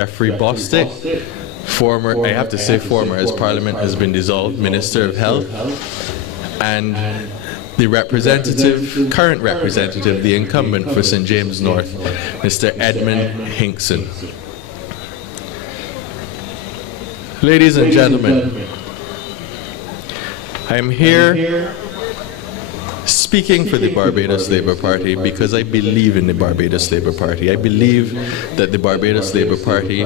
Jeffrey Bostic, former, I have to say former, as Parliament has been dissolved, Minister of Health, and the current representative, the incumbent for St. James North, Mr. Edmund Hinkson. Ladies and gentlemen, I am here speaking for the Barbados Labour Party because I believe in the Barbados Labour Party. I believe that the Barbados Labour Party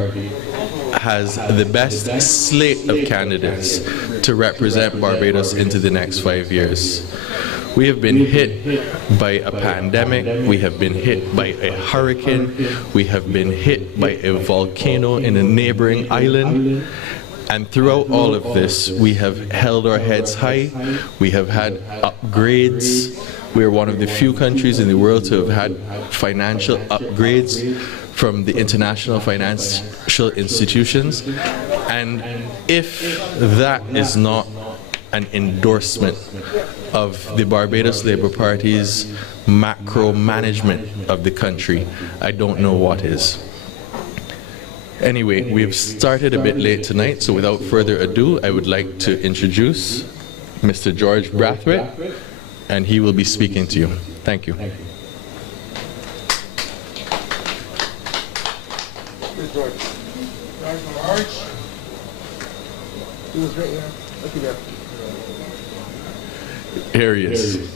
has the best slate of candidates to represent Barbados into the next 5 years. We have been hit by a pandemic, we have been hit by a hurricane, we have been hit by a volcano in a neighboring island, and throughout all of this, we have held our heads high, we have had upgrades. We are one of the few countries in the world to have had financial upgrades from the international financial institutions. And if that is not an endorsement of the Barbados Labour Party's macro management of the country, I don't know what is. Anyway, we've started a bit late tonight, so without further ado, I would like to introduce Mr. George Bradford, and he will be speaking to you. Thank you. Here he is.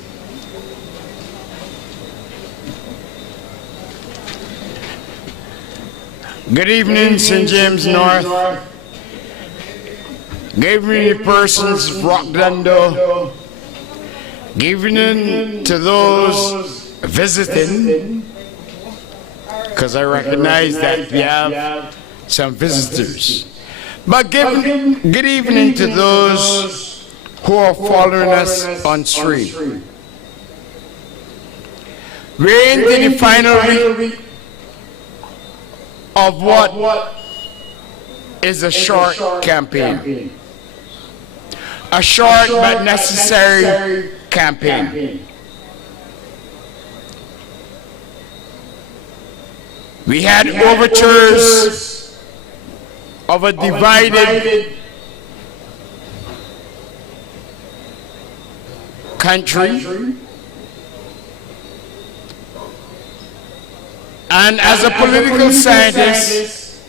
Good evening, St. James North. Good evening, persons of Rockdando. Good evening to those visiting, because I recognize that we have some visitors. But good evening to those who are following us on stream. We're into the final week of what is a short campaign. A short but necessary campaign. We had overtures of a divided country. And as a political scientist,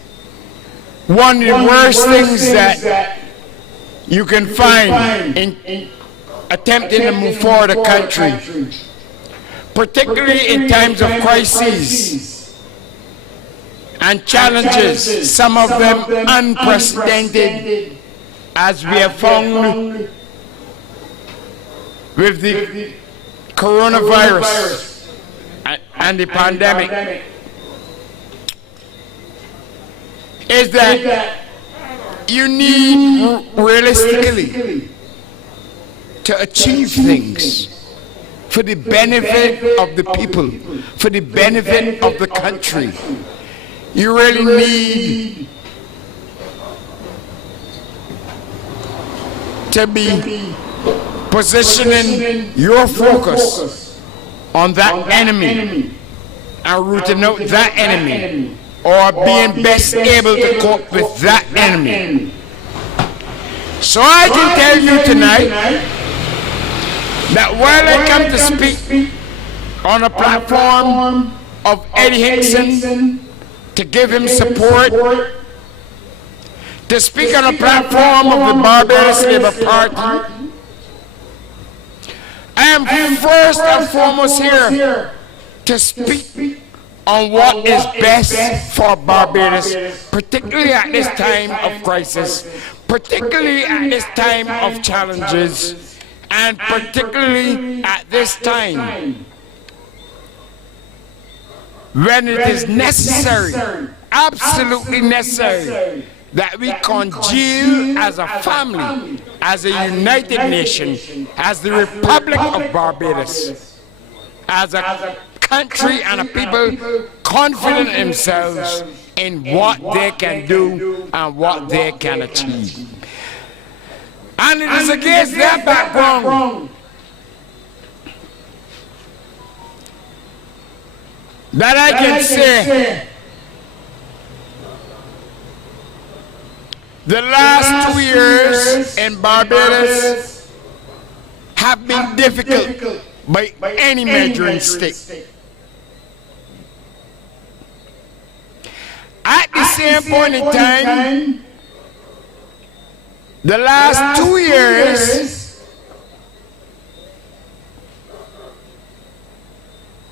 one of the worst things that you can find in attempting to move forward a country, particularly in times of crises and challenges, some of them unprecedented, as we have found with the coronavirus and the pandemic, is that you need realistically to achieve things for the benefit of the people, for the benefit of the country. You really need to be positioning your focus on that enemy and rooting out that enemy, or being best able to cope with that enemy. So I can tell you tonight that while I come to speak on a platform of Eddie Hinkson to give him support, to speak on a platform of the Barbados Labour Party, I am first and foremost here to speak on what is best for Barbados, particularly at this time of crisis, particularly at this time of challenges, and particularly at this time when it is necessary, absolutely necessary, that we congeal as a family, as a united nation, as the Republic of Barbados, as a country and a people confident in themselves in what they can do and what they can achieve. And it is against that background that I can say The last 2 years in Barbados have been difficult by any measuring stick. At the same point in time, the last 2 years,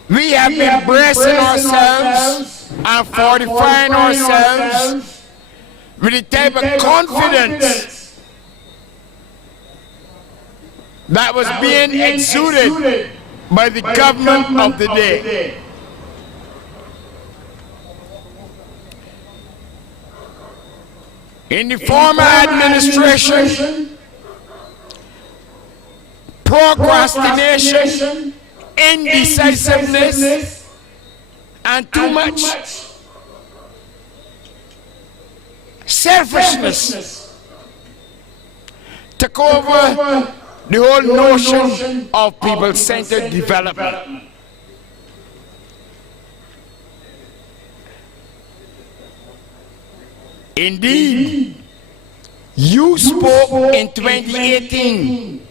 we have been bracing ourselves and fortifying ourselves with the type of confidence that was being exuded by the government of the day. In the former administration, procrastination, indecisiveness, and too much selfishness took over the whole notion of people-centered development. Indeed, you spoke in 2018,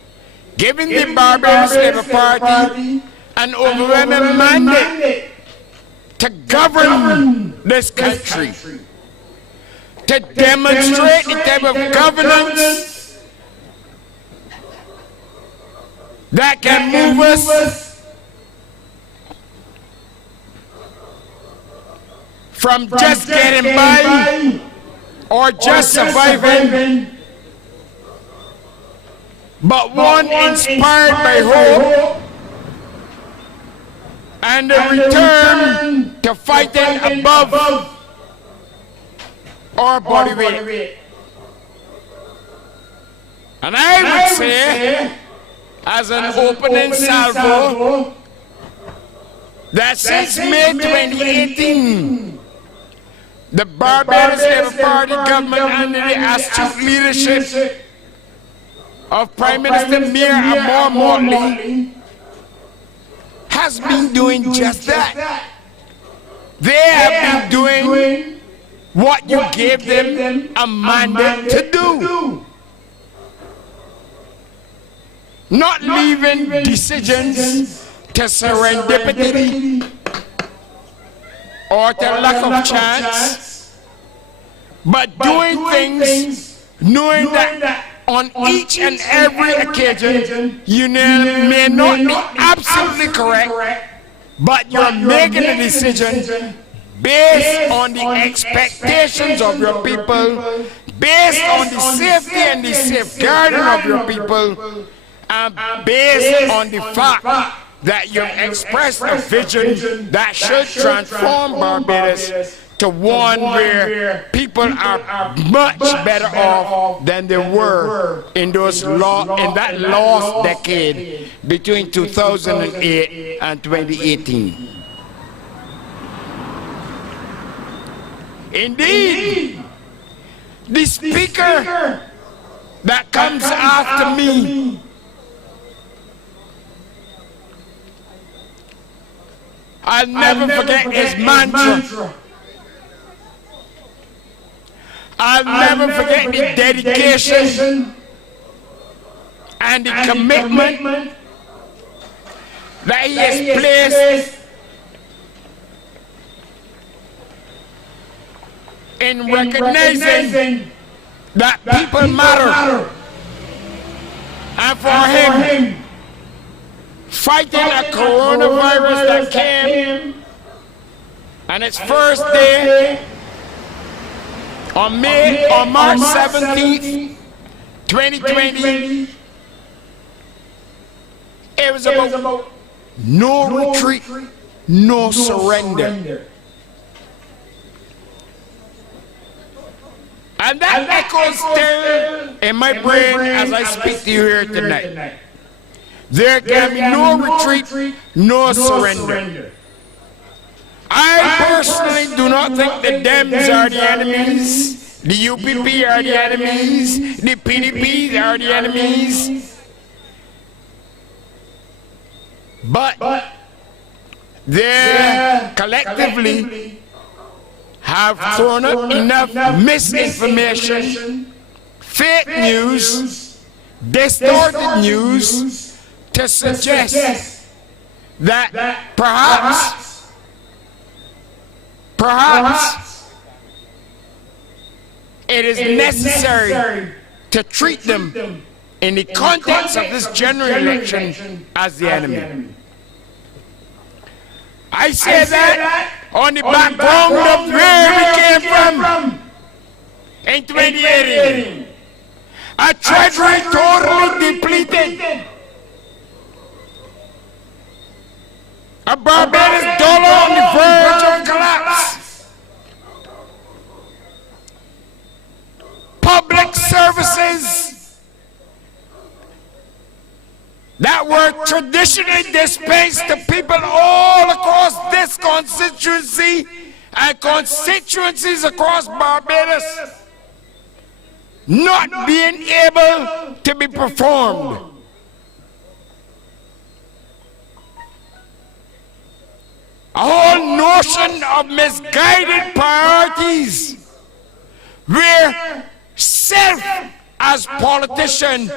giving the Barbados Labour Party an overwhelming mandate to govern this country, to demonstrate the type of governance that can move us from just getting by or just surviving, but one inspired by hope and a return to fighting above our body weight. And I would say, as an opening salvo, that since May 2018, the Barbados Labour Party government under the astute leadership of Prime Minister Mir Amor Motley has been doing just that. They have been doing what you gave them a mandate to do. Not leaving decisions to serendipity or to lack of chance, but doing things knowing that on each and every occasion you may not be absolutely correct, but you're making a decision based on the expectations of your people, based on the safety and the safeguarding of your people, and based on the fact that you've expressed a vision that should transform Barbados to one where people are much better off than they were in that lost decade between 2008 and 2018. Indeed, the speaker that comes after me I'll never forget his mantra. I'll never forget the dedication and the commitment that he has placed in recognizing that people matter. And for him, fighting a coronavirus that came on its first day on March 17th, 2020, it was about no retreat, no surrender. And that echoes still in my brain as I speak to you here tonight. There can be no retreat, no surrender. I personally do not think the Dems are the enemies, the UPP are the enemies, the PDP are the enemies. But they collectively have thrown up enough misinformation fake news, distorted news to suggest that perhaps it is necessary to treat them in the context of this general election as the enemy. I say that on the background of where we came from in 2018. A treasury totally depleted. A Barbados dollar on the verge of collapse. Public services that were traditionally dispensed to people all across this constituency and constituencies across Barbados not being able to be performed. A whole notion of misguided priorities where self as politician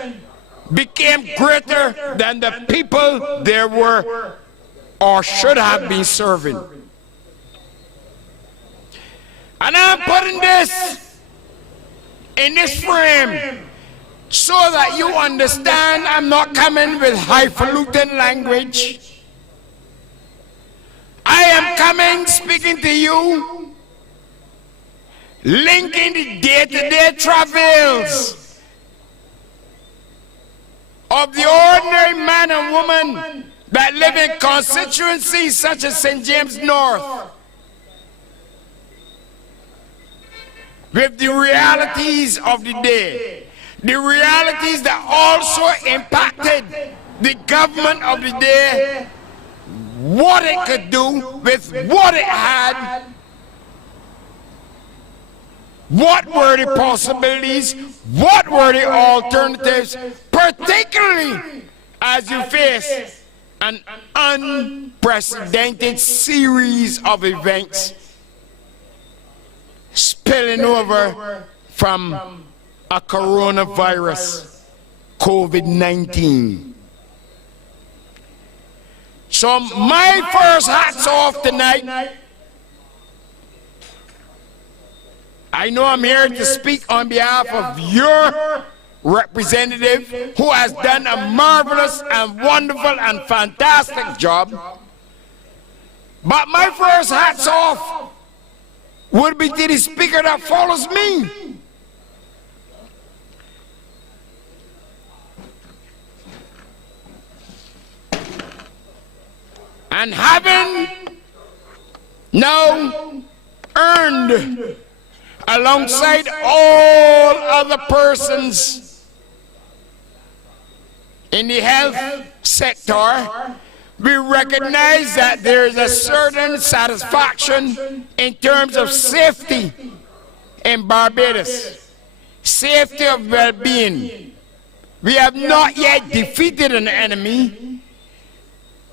became greater than the people there were or should have been serving. And I'm putting this in this frame so that you understand I'm not coming with highfalutin language. I am coming speaking to you, linking the day-to-day travails of the ordinary man and woman that live in constituencies such as St. James North with the realities of the day, the realities that also impacted the government of the day, what it could do with what it had, what were the possibilities, what were the alternatives, particularly as you face an unprecedented series of events spilling over from a coronavirus, COVID-19. So my first hat's off tonight. I know I'm here to speak on behalf of your representative who has done a marvelous and wonderful and fantastic job. But my first hat's off would be to the speaker that follows me. And having now earned alongside all other persons in the health sector, we recognize that there is a certain satisfaction in terms of safety in Barbados, safety of well-being. We have not yet defeated an enemy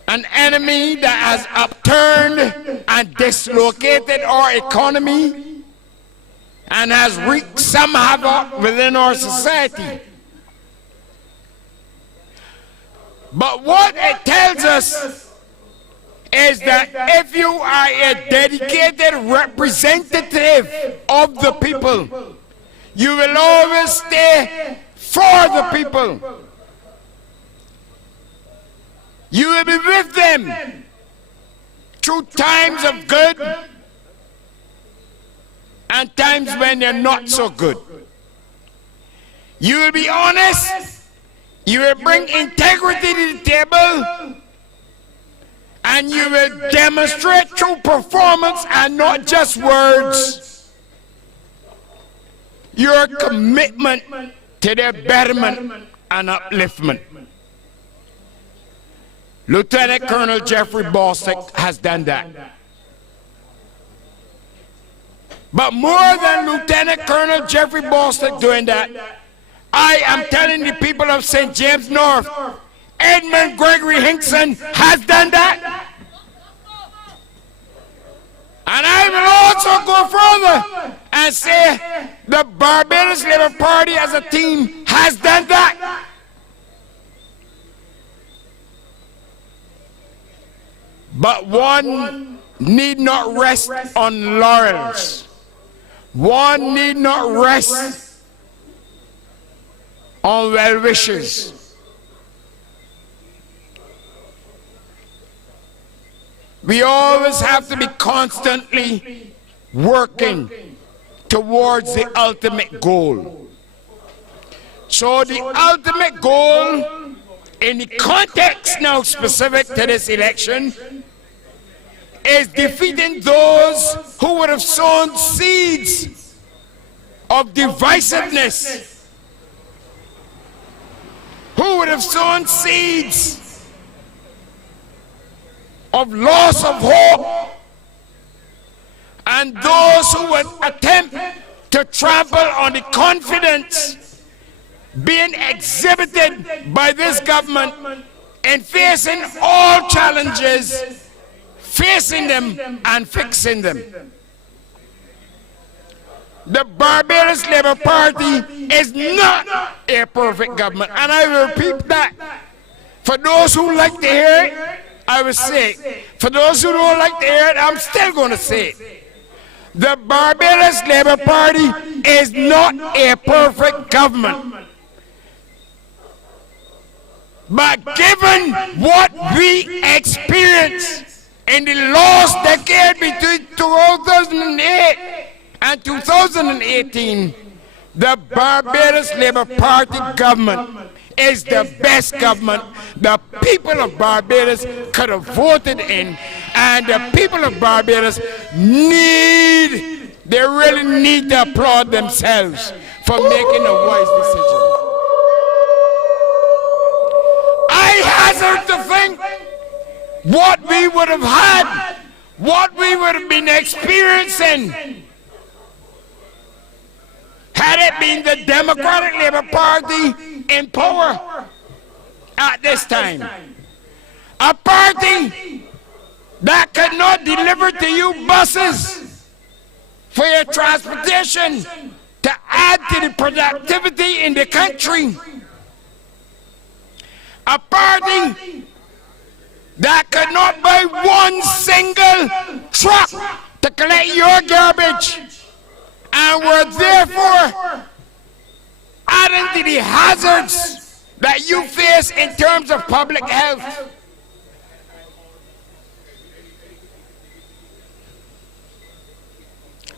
that has upturned and dislocated our economy and has wreaked some havoc within our society. But what it tells us is that if you are a dedicated representative of the people, you will always stay for the people. You will be with them through times of good and times when they're not so good. You will be honest. You will bring integrity to the table, and you will demonstrate through performance and not just words your commitment to their betterment and upliftment. Lieutenant Colonel Jeffrey Bostic has done that. But more than Lieutenant Colonel Jeffrey Bostic doing that, I am telling the people of St. James North, Edmund Gregory Hinkson has done that. And I will also go further and say the Barbados Labour Party as a team has done that. But one need not rest on laurels. One need not rest on well wishes. We always have to be constantly working towards the ultimate goal. So the ultimate goal in the context now specific to this election is defeating those who would have sown seeds of divisiveness, who would have sown seeds of loss of hope, and those who would attempt to trample on the confidence being exhibited by this government in facing all challenges, facing them and fixing them. The Barbados Labour Party is not a perfect government, and I will repeat that. For those who like to hear it, I will say it. For those who don't like to hear it, I'm still going to say it. The Barbados Labour Party is not a perfect government. But given what we experienced in the last decade between 2008 and 2018, the Barbados Labour Party government is the best government the people of Barbados could have voted in, and the people of Barbados they really need to applaud themselves for making a wise decision. I hazard to think what we would have had, what we would have been experiencing had it been the Democratic Labour Party in power at this time. A party that could not deliver to you buses for your transportation to add to the productivity in the country. A party that could not buy one single truck to collect your garbage, and were therefore adding to the hazards that you face in terms of public health.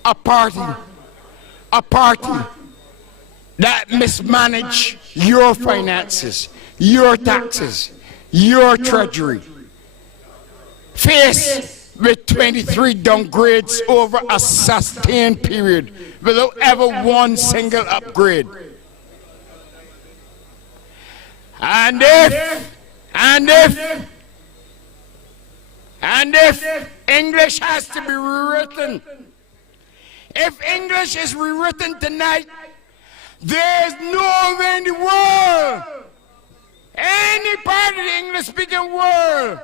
A party that mismanaged your finances, your taxes, your treasury, faced with 23 downgrades over a sustained period without ever one single upgrade. And if English has to be rewritten, if English is rewritten tonight, there's no way in the world, any part of the English-speaking world,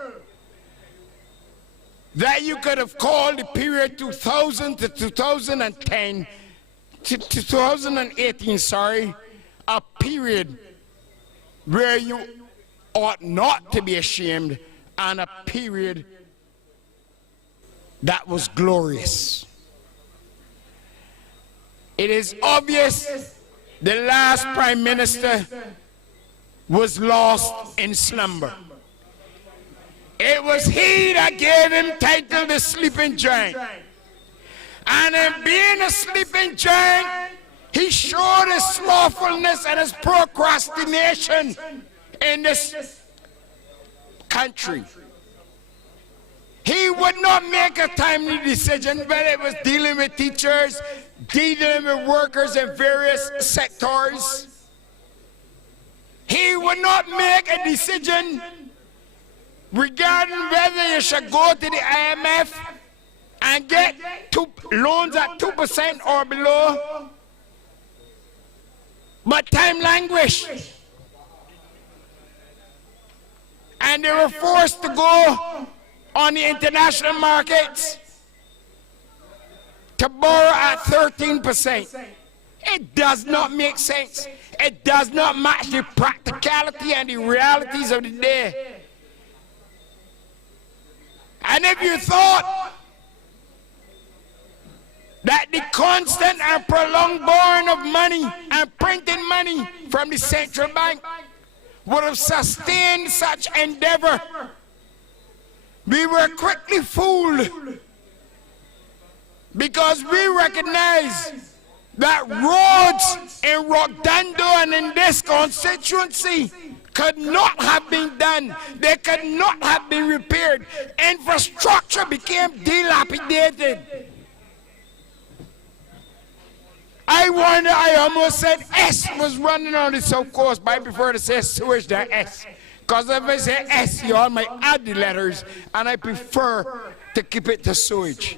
that you could have called the period 2000 to 2010 to 2018, a period where you ought not to be ashamed, and a period that was glorious. It is obvious the last Prime Minister was lost in slumber. It was he that gave him title the sleeping giant. And in being a sleeping giant, he showed his slothfulness and his procrastination in this country. He would not make a timely decision, whether it was dealing with teachers, dealing with workers in various sectors. He would not make a decision regarding whether you should go to the IMF and get loans at 2% or below. But time languished, and they were forced to go on the international markets to borrow at 13%. It does not make sense. It does not match the practicality and the realities of the day. And if you thought that the constant and prolonged borrowing of money and printing money from the central bank would have sustained such endeavor, we were quickly fooled, because we recognize that roads in Rockdando and in this constituency could not have been done. They could not have been repaired. Infrastructure became dilapidated. I wonder, I almost said S was running on the South Coast, but I prefer to say sewage than S. Because if I say S, you all might add the letters, and I prefer to keep it to sewage.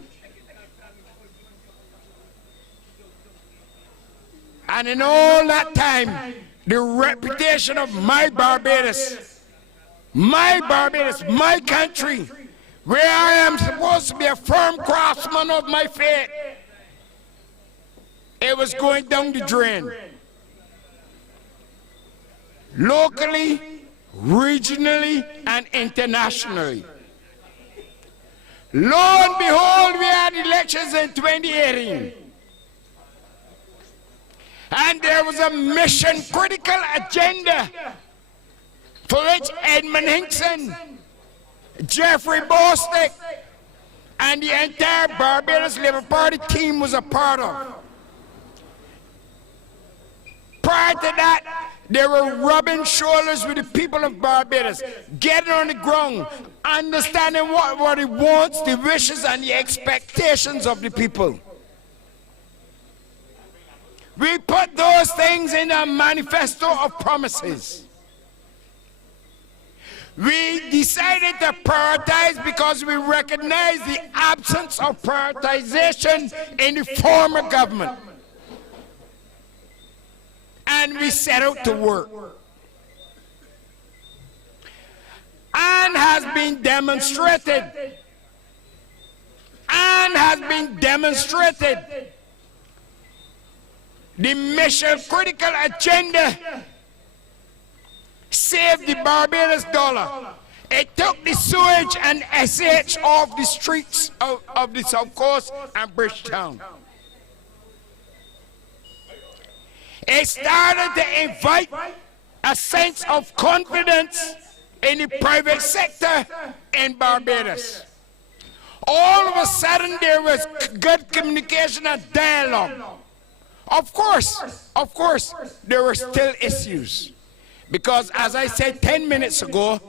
And in all that time, the reputation of my Barbados, my country, where I am supposed to be a firm craftsman of my faith, it was going down the drain. Locally, regionally, and internationally. Lo and behold, we had elections in 2018. And there was a mission critical agenda for which Edmund Hinkson, Jeffrey Bostic, and the entire Barbados Labour Party team was a part of. Prior to that, they were rubbing shoulders with the people of Barbados, getting on the ground, understanding what the wants, the wishes, and the expectations of the people. We put those things in a manifesto of promises. We decided to prioritize because we recognize the absence of prioritization in the former government. And we set out to work. And has been demonstrated. The mission critical agenda saved the Barbados dollar. It took the sewage and SH off the streets of the South Coast and Bridgetown. It started to invite a sense of confidence in the private sector in Barbados. All of a sudden there was good communication and dialogue. Of course, there were still issues. Because as I said 10 minutes ago,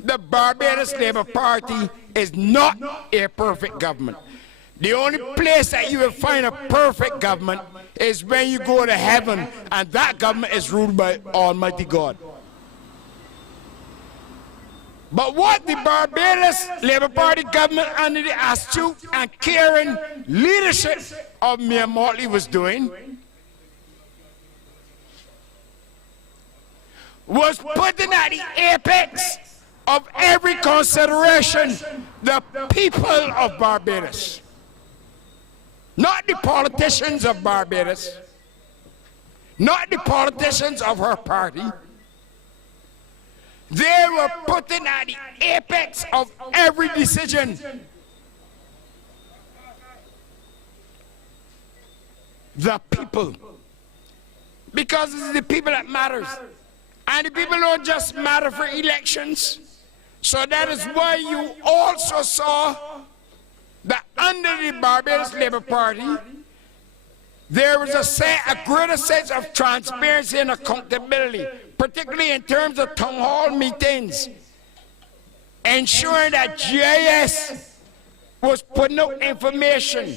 the Barbados Labour Party is not a perfect government. The only place that you will find a perfect government is when you go to heaven, and that government is ruled by Almighty God. But what the Barbados Labour Party government under the astute and caring leadership of Mayor Motley was doing was putting at the apex of every consideration the people of Barbados. Not the politicians of Barbados, not the politicians of her party. They were putting at the apex of every decision the people. Because it's the people that matters. And the people don't just matter for elections. So that is why you also saw that under the Barbados Labour Party, there was a greater sense of transparency and accountability, particularly in terms of town hall meetings, ensuring that GIS was putting out information.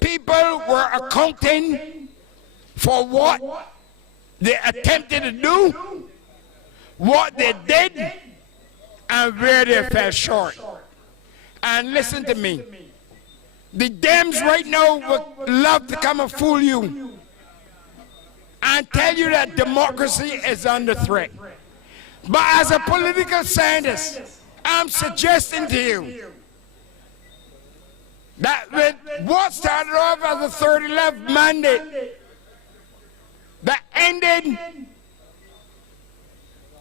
People were accounting for what they attempted to do, what they did, and where they fell short. And listen to me. The Dems right now would love to come and fool you and tell you that democracy is under threat. But as a political scientist, I'm suggesting to you that with what started off as a 30-left mandate that ended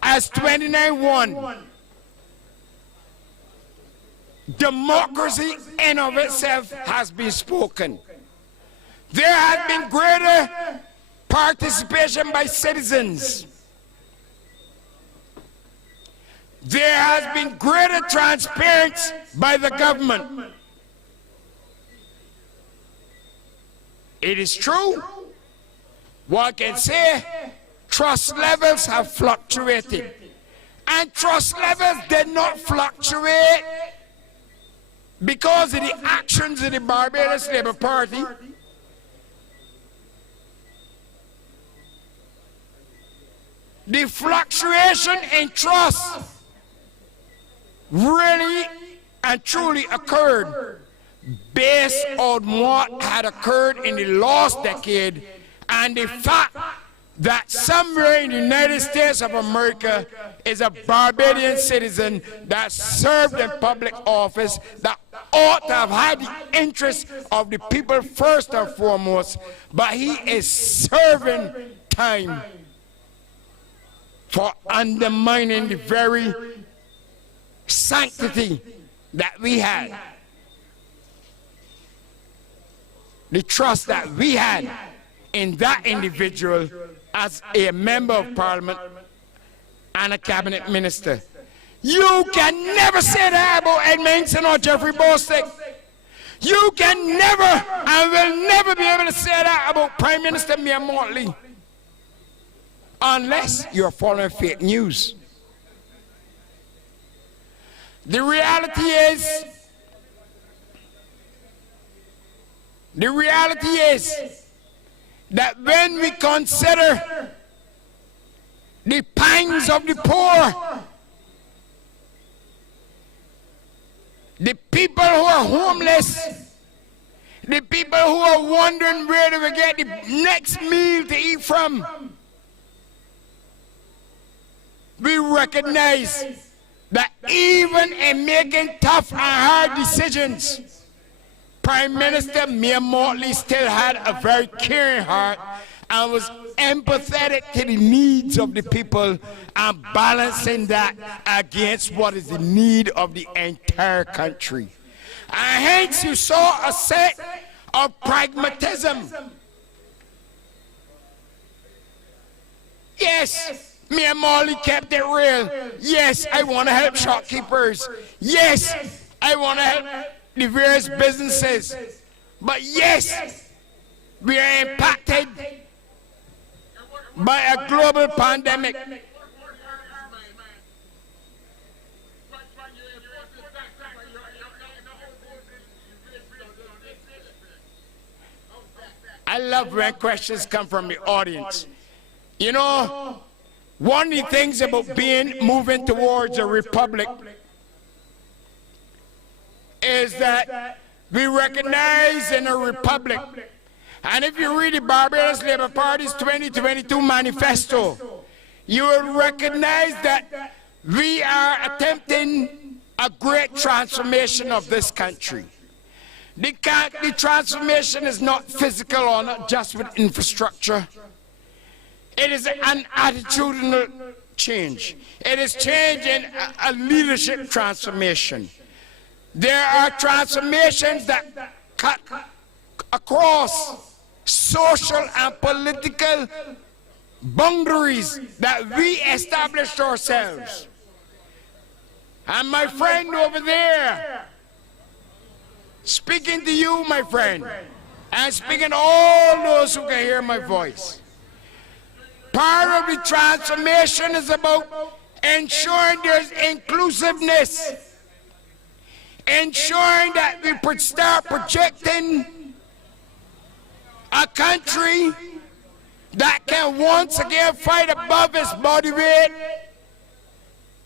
as 29-1, democracy in of itself has been spoken. There has been greater participation by citizens. There has been greater transparency by the government. It is true, one can say trust levels have fluctuated. And trust levels did not fluctuate because of the actions of the Barbados Labour Party. The fluctuation in trust really and truly occurred based on what had occurred in the last decade and the fact that somewhere in the United States of America is a Barbadian citizen that served in public office that ought to have had the interest of the people first and foremost, but he is serving time for undermining the very sanctity that we had, the trust that we had in that individual as a member of parliament and a cabinet minister. You can never say that about Ed Mason or Jeffrey Bostic. You can never and will never be able to say that about Prime Minister Mia Mottley unless you're following fake news. The reality is that when we consider the pangs of the poor, the people who are homeless, the people who are wondering where do we get the next meal to eat from, we recognize that even in making tough and hard decisions, Prime Minister Mia Mottley still had a very caring heart and was empathetic to the needs of the people and balancing that against what is the need of the entire country. And hence you saw a set of pragmatism. Yes, Mia Mottley kept it real. Yes, I want to help shopkeepers. Yes, I want to help the various businesses. But yes, we are impacted by a global pandemic. I love when questions come from the audience. You know, one of the things about moving towards a republic is that we recognize in a republic, and if you read the Barbados Labour Party's 2022 manifesto, you will recognize that we are attempting a great transformation of this country. The transformation is not physical or not just with infrastructure. It is an attitudinal change. It is changing a leadership transformation. There are transformations that cut across social and political boundaries that we established ourselves. And my friend over there, speaking to you, my friend, and speaking to all those who can hear my voice, part of the transformation is about ensuring there's inclusiveness, ensuring that we start projecting a country that can once again fight above its body weight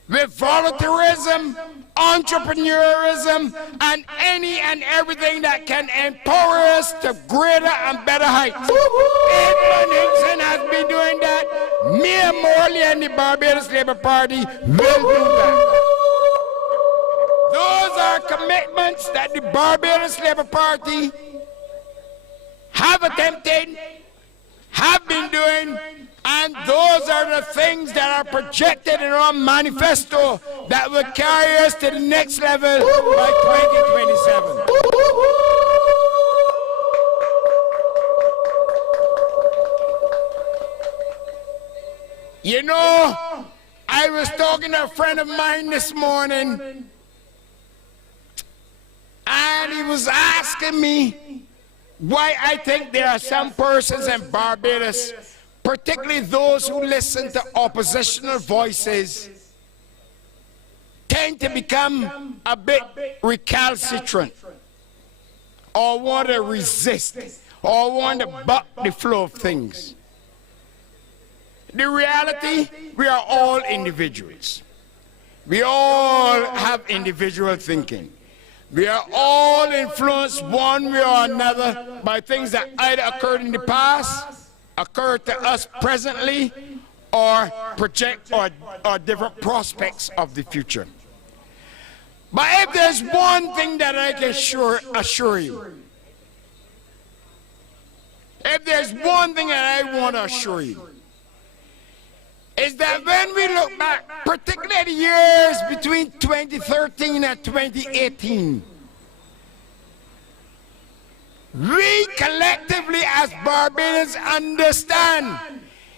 with volunteerism, entrepreneurism, and any and everything that can empower us to greater and better heights. Edmund Hickson has been doing that. Mia Mottley and the Barbados Labour Party will do that. are commitments that the Barbados Labour Party have attempted, have been doing, and those are the things that are projected in our manifesto that will carry us to the next level by 2027. You know, I was talking to a friend of mine this morning, and he was asking me why I think there are some persons in Barbados, particularly those who listen to oppositional voices, tend to become a bit recalcitrant, or want to resist, or want to buck the flow of things. The reality, we are all individuals. We all have individual thinking. We are all influenced one way or another by things that either occurred in the past, occur to us presently, or project or different prospects of the future. But if there's one thing that I can assure you, if there's one thing that I want to assure you, is that when we look back, particularly at the years between 2013 and 2018, we collectively as Barbadians understand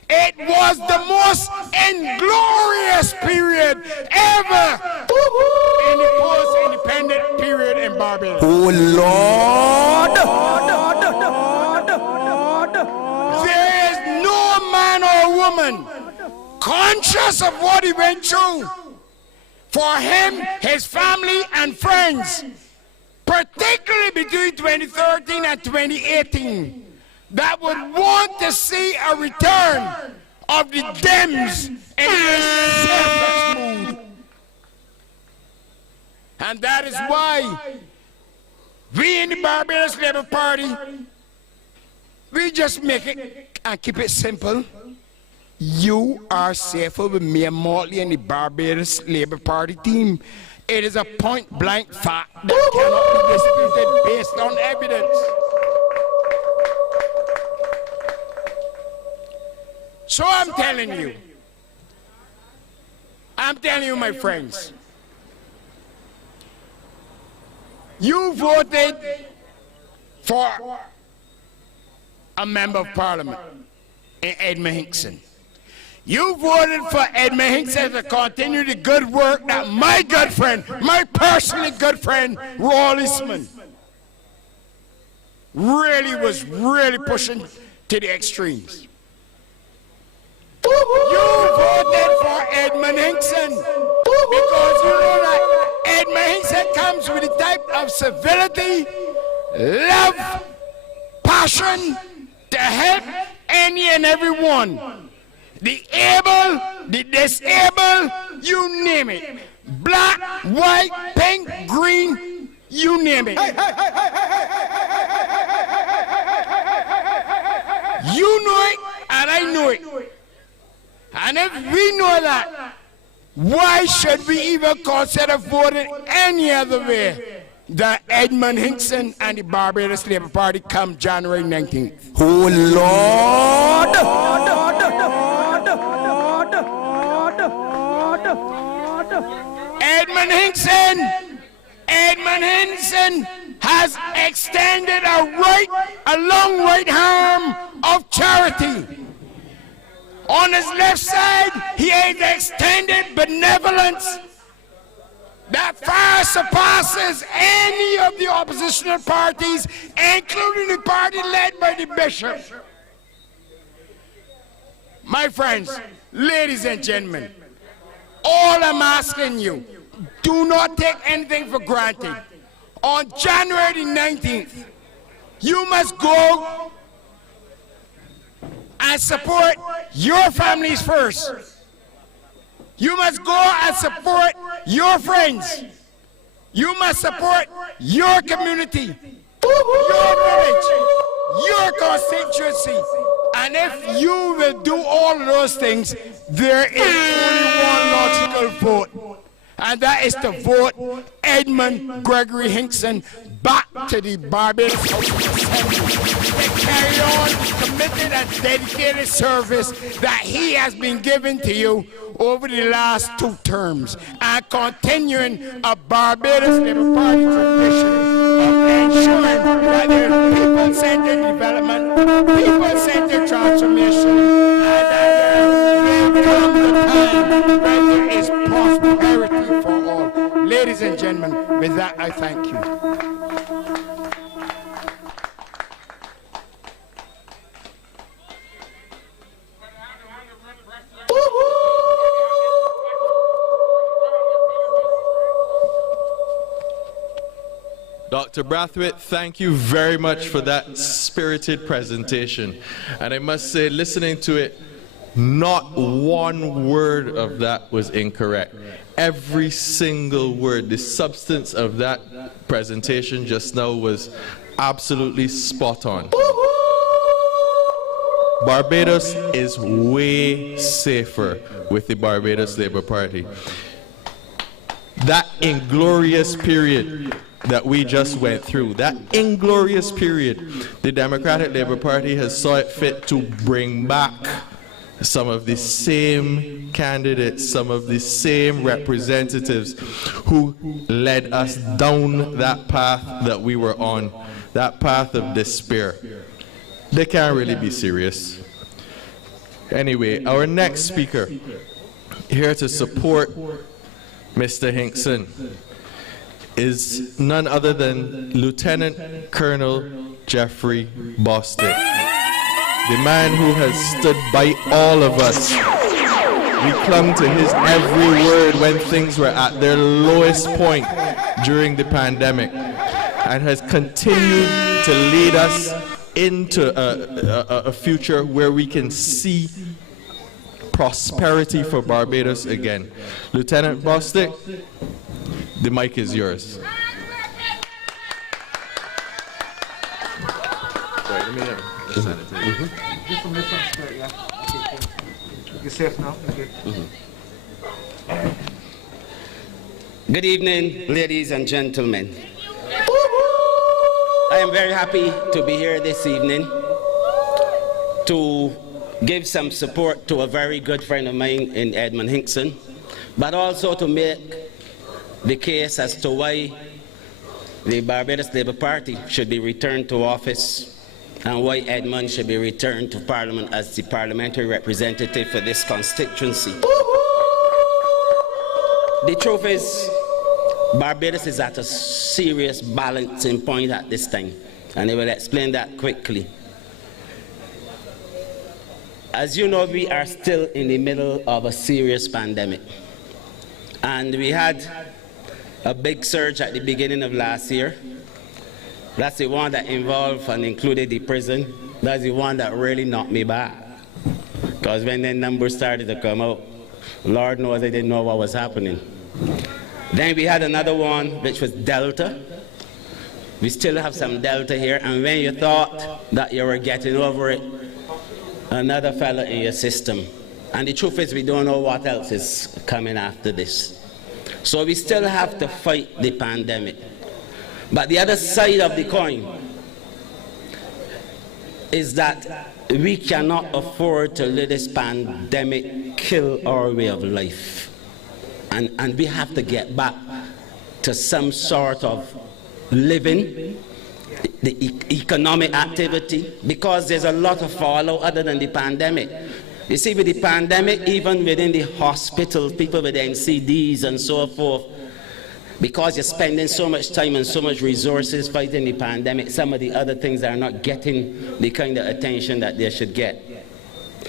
it was the most inglorious period ever in the post-independent period in Barbados. Oh Lord! There is no man or woman conscious of what he went through for him, his family, and friends, particularly between 2013 and 2018, that would want to see a return of the Dems in their selfish mood. And that is why we in the Barbados Labour Party, we just make it and keep it simple. You are safer with me and Mortley and the Barbados Labour Party team. It is a point-blank fact that cannot be disputed based on evidence. So I'm telling you, my friends, you voted for a member of parliament in Edmund Hinkson. You voted for Edmund Hinkson to continue the good work that my good friend, my personally good friend, Roll Eastman, was really pushing to the extremes. You voted for Edmund Hinkson because you know that Edmund Hinkson comes with the type of civility, love, passion to help any and everyone. The able, the disabled, you name it. Black, white, pink, green, you name it. You know it, and I know it. And if we know that, why should we even consider voting any other way than Edmund Hinkson and the Barbados Labour Party come January 19th? Oh Lord! Edmund Hinkson has extended a long right arm of charity. On his left side, he has extended benevolence that far surpasses any of the oppositional parties, including the party led by the bishop. My friends, ladies and gentlemen, all I'm asking you, do not take anything for granted. On January the 19th, you must go and support your families first. You must go and support your friends. You must support your community, your village, your constituency. And if you will do all of those things, there is only one logical vote. and that is to vote Edmund Gregory Hinkson back to the Barbados House of Assembly to carry on committed and dedicated service that he has been given to you over the last 2 terms, and continuing a Barbados Labour Party tradition of ensuring that there is people-centered development, people-centered transformation, and that there will come the time when there is prosperity for all. Ladies and gentlemen, with that I thank you. Dr. Brathwaite, thank you very much for that spirited presentation. And I must say, listening to it, not one word of that was incorrect. Every single word, the substance of that presentation just now was absolutely spot on. Barbados is way safer with the Barbados Labour Party. That inglorious period that we just went through, that inglorious period, the Democratic Labour Party has saw it fit to bring back some of the same candidates, some of the same representatives who led us down that path that we were on, that path of despair. They can't really be serious. Anyway, our next speaker here to support Mr. Hinkson is none other than Lieutenant Colonel Jeffrey Bostic, the man who has stood by all of us. We clung to his every word when things were at their lowest point during the pandemic, and has continued to lead us into a future where we can see prosperity for Barbados again. Lieutenant Bostic, the mic is yours. You're safe now? Good evening, ladies and gentlemen. I am very happy to be here this evening to give some support to a very good friend of mine in Edmund Hinkson, but also to make the case as to why the Barbados Labour Party should be returned to office and why Edmund should be returned to Parliament as the parliamentary representative for this constituency. The truth is, Barbados is at a serious balancing point at this time, and I will explain that quickly. As you know, we are still in the middle of a serious pandemic, and we had a big surge at the beginning of last year. That's the one that involved and included the prison. That's the one that really knocked me back, because when the numbers started to come out, Lord knows I didn't know what was happening. Then we had another one, which was Delta. We still have some Delta here, and when you thought that you were getting over it, another fella in your system. And the truth is, we don't know what else is coming after this. So we still have to fight the pandemic. But the other side of the coin is that we cannot afford to let this pandemic kill our way of life. And we have to get back to some sort of living, the economic activity, because there's a lot of fallout other than the pandemic. You see, with the pandemic, even within the hospitals, people with NCDs and so forth, because you're spending so much time and so much resources fighting the pandemic, some of the other things are not getting the kind of attention that they should get.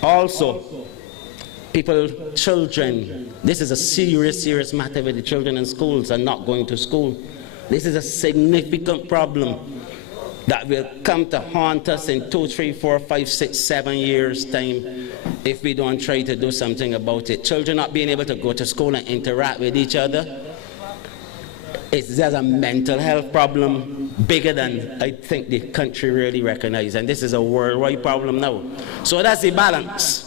Also, children, this is a serious, serious matter with the children in schools and not going to school. This is a significant problem that will come to haunt us in 2, 3, 4, 5, 6, 7 years' time if we don't try to do something about it. Children not being able to go to school and interact with each other, there's a mental health problem bigger than I think the country really recognizes, and this is a worldwide problem now. So that's the balance.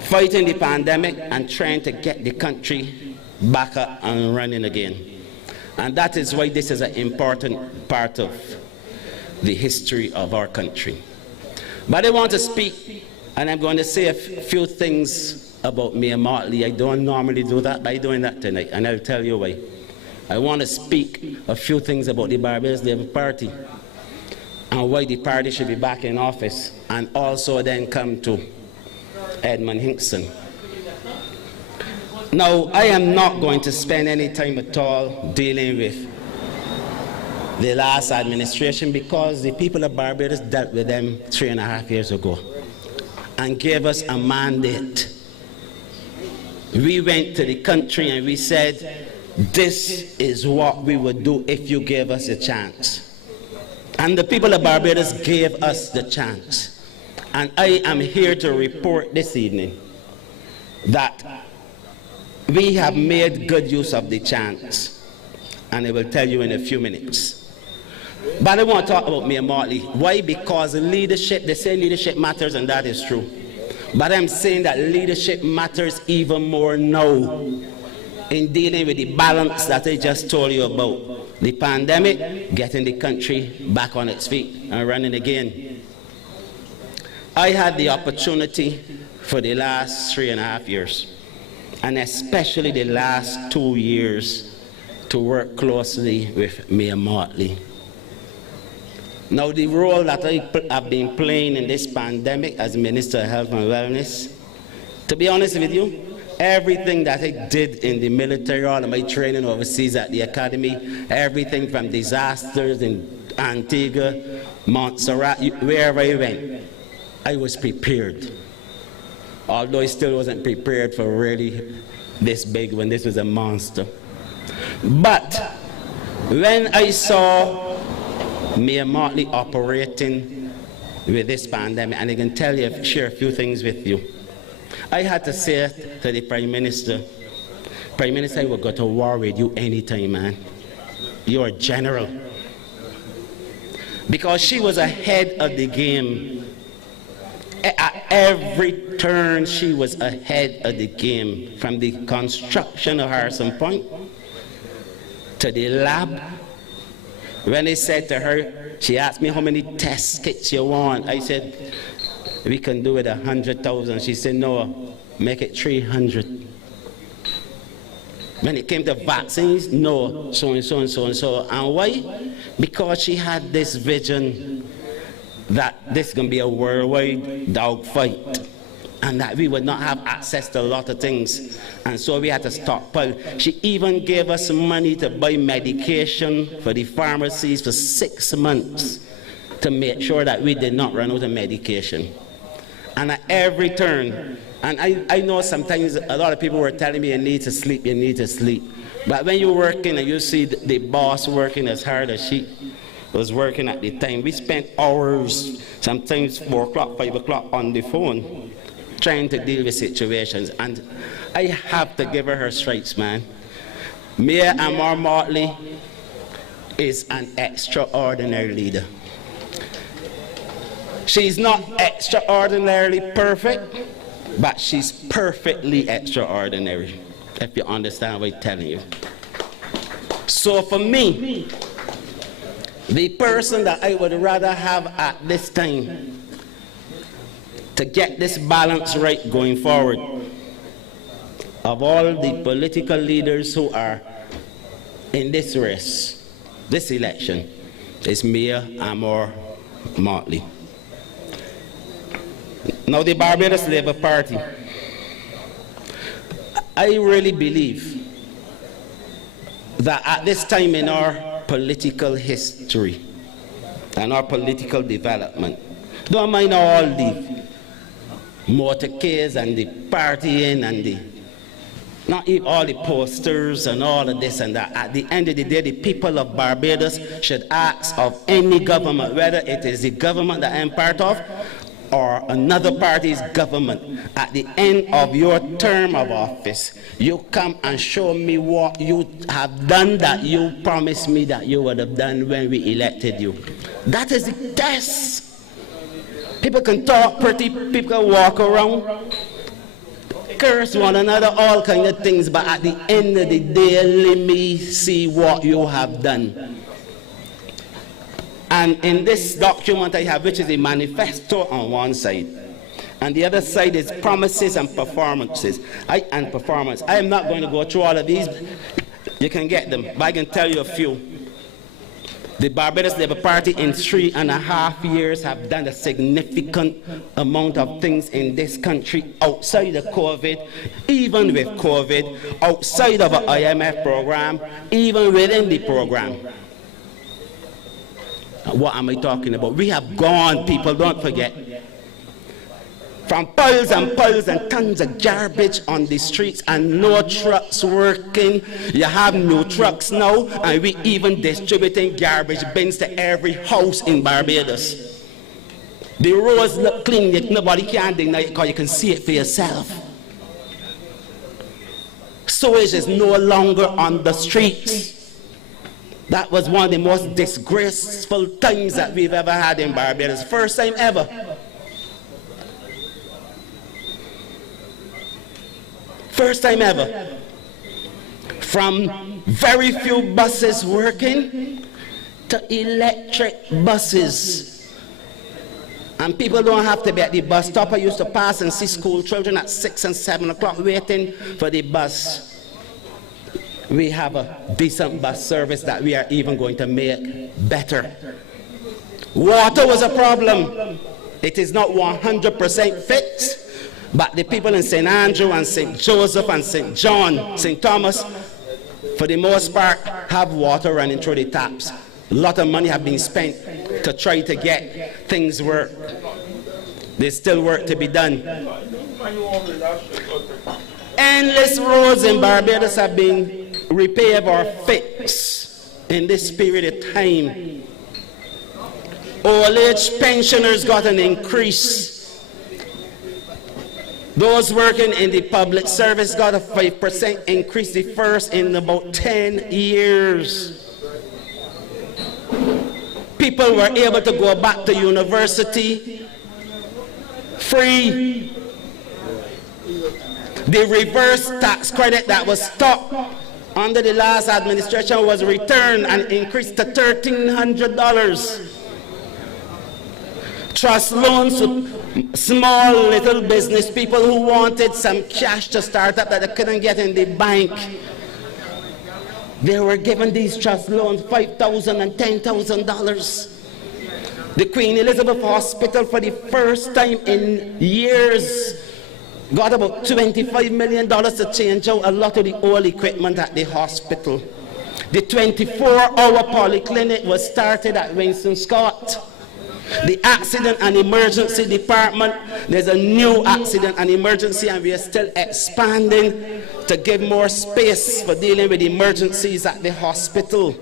Fighting the pandemic and trying to get the country back up and running again. And that is why this is an important part of the history of our country. But I want to speak, and I'm going to say a few things about Mayor Motley. I don't normally do that, but I'm doing that tonight, and I'll tell you why. I want to speak a few things about the Barbados Labour Party and why the party should be back in office, and also then come to Edmund Hinkson. Now, I am not going to spend any time at all dealing with the last administration, because the people of Barbados dealt with them 3.5 years ago and gave us a mandate. We went to the country and we said, this is what we would do if you gave us a chance. And the people of Barbados gave us the chance. And I am here to report this evening that we have made good use of the chance. And I will tell you in a few minutes. But I want to talk about Mayor Motley. Why? Because leadership, they say leadership matters, and that is true. But I'm saying that leadership matters even more now in dealing with the balance that I just told you about. The pandemic, getting the country back on its feet and running again. I had the opportunity for the last 3.5 years, and especially the last 2 years, to work closely with Mayor Motley. Now, the role that I have been playing in this pandemic as Minister of Health and Wellness, to be honest with you, everything that I did in the military, all of my training overseas at the academy, everything from disasters in Antigua, Montserrat, wherever I went, I was prepared. Although I still wasn't prepared for really this big when this was a monster. But when I saw Mayor Motley operating with this pandemic, and I can tell you, share a few things with you. I had to say to the Prime Minister, I will go to war with you anytime, man. You're a general. Because she was ahead of the game. At every turn, she was ahead of the game. From the construction of Harrison Point to the lab. When I said to her, she asked me how many test kits you want. I said, we can do it 100,000. She said, no, make it 300. When it came to vaccines, no, so and so and so and so. And why? Because she had this vision that this is going to be a worldwide dogfight, and that we would not have access to a lot of things. And so we had to stockpile. She even gave us money to buy medication for the pharmacies for 6 months to make sure that we did not run out of medication. And at every turn, and I know sometimes a lot of people were telling me, you need to sleep, you need to sleep. But when you're working and you see the boss working as hard as she was working at the time, we spent hours, sometimes 4 o'clock, 5 o'clock on the phone, trying to deal with situations. And I have to give her stripes, man. Mayor Amor Motley is an extraordinary leader. She's not extraordinarily perfect, but she's perfectly extraordinary, if you understand what I'm telling you. So for me, the person that I would rather have at this time to get this balance right going forward, of all the political leaders who are in this race, this election, is Mayor Amor Motley. Now, the Barbados Labour Party, I really believe that at this time in our political history and our political development, don't mind all the motorcades and the partying and the, not even all the posters and all of this and that. At the end of the day, the people of Barbados should ask of any government, whether it is the government that I'm part of or another party's government, at the end of your term of office, you come and show me what you have done that you promised me that you would have done when we elected you. That is the test. People can talk pretty, people can walk around. curse one another, all kind of things, but at the end of the day, let me see what you have done. And in this document I have, which is a manifesto on one side, and the other side is promises and performances. I am not going to go through all of these. You can get them, but I can tell you a few. The Barbados Labour Party in 3.5 years have done a significant amount of things in this country outside of COVID, even with COVID, outside of an IMF program, even within the program. What am I talking about? We have gone, people, don't forget, from piles and piles and tons of garbage on the streets and no trucks working. You have no trucks now, and we even distributing garbage bins to every house in Barbados. The roads look clean, yet nobody can deny it because you can see it for yourself. Sewage is no longer on the streets. That was one of the most disgraceful times that we've ever had in Barbados. First time ever. First time ever. From very few buses working to electric buses. And people don't have to be at the bus stop. I used to pass and see school children at 6 and 7 o'clock waiting for the bus. We have a decent bus service that we are even going to make better. Water was a problem. It is not 100% fixed. But the people in St. Andrew and St. Joseph and St. John, St. Thomas, for the most part, have water running through the taps. A lot of money have been spent to try to get things work. There's still work to be done. Endless roads in Barbados have been repaired or fixed in this period of time. Old age pensioners got an increase. Those working in the public service got a 5% increase, the first in about 10 years. People were able to go back to university free. The reverse tax credit that was stopped under the last administration was returned and increased to $1,300. Trust loans to small little business people who wanted some cash to start up that they couldn't get in the bank. They were given these trust loans, $5,000 and $10,000. The Queen Elizabeth Hospital, for the first time in years, got about $25 million to change out a lot of the old equipment at the hospital. The 24-hour polyclinic was started at Winston Scott. The accident and emergency department, there's a new accident and emergency, and we are still expanding to give more space for dealing with emergencies at the hospital.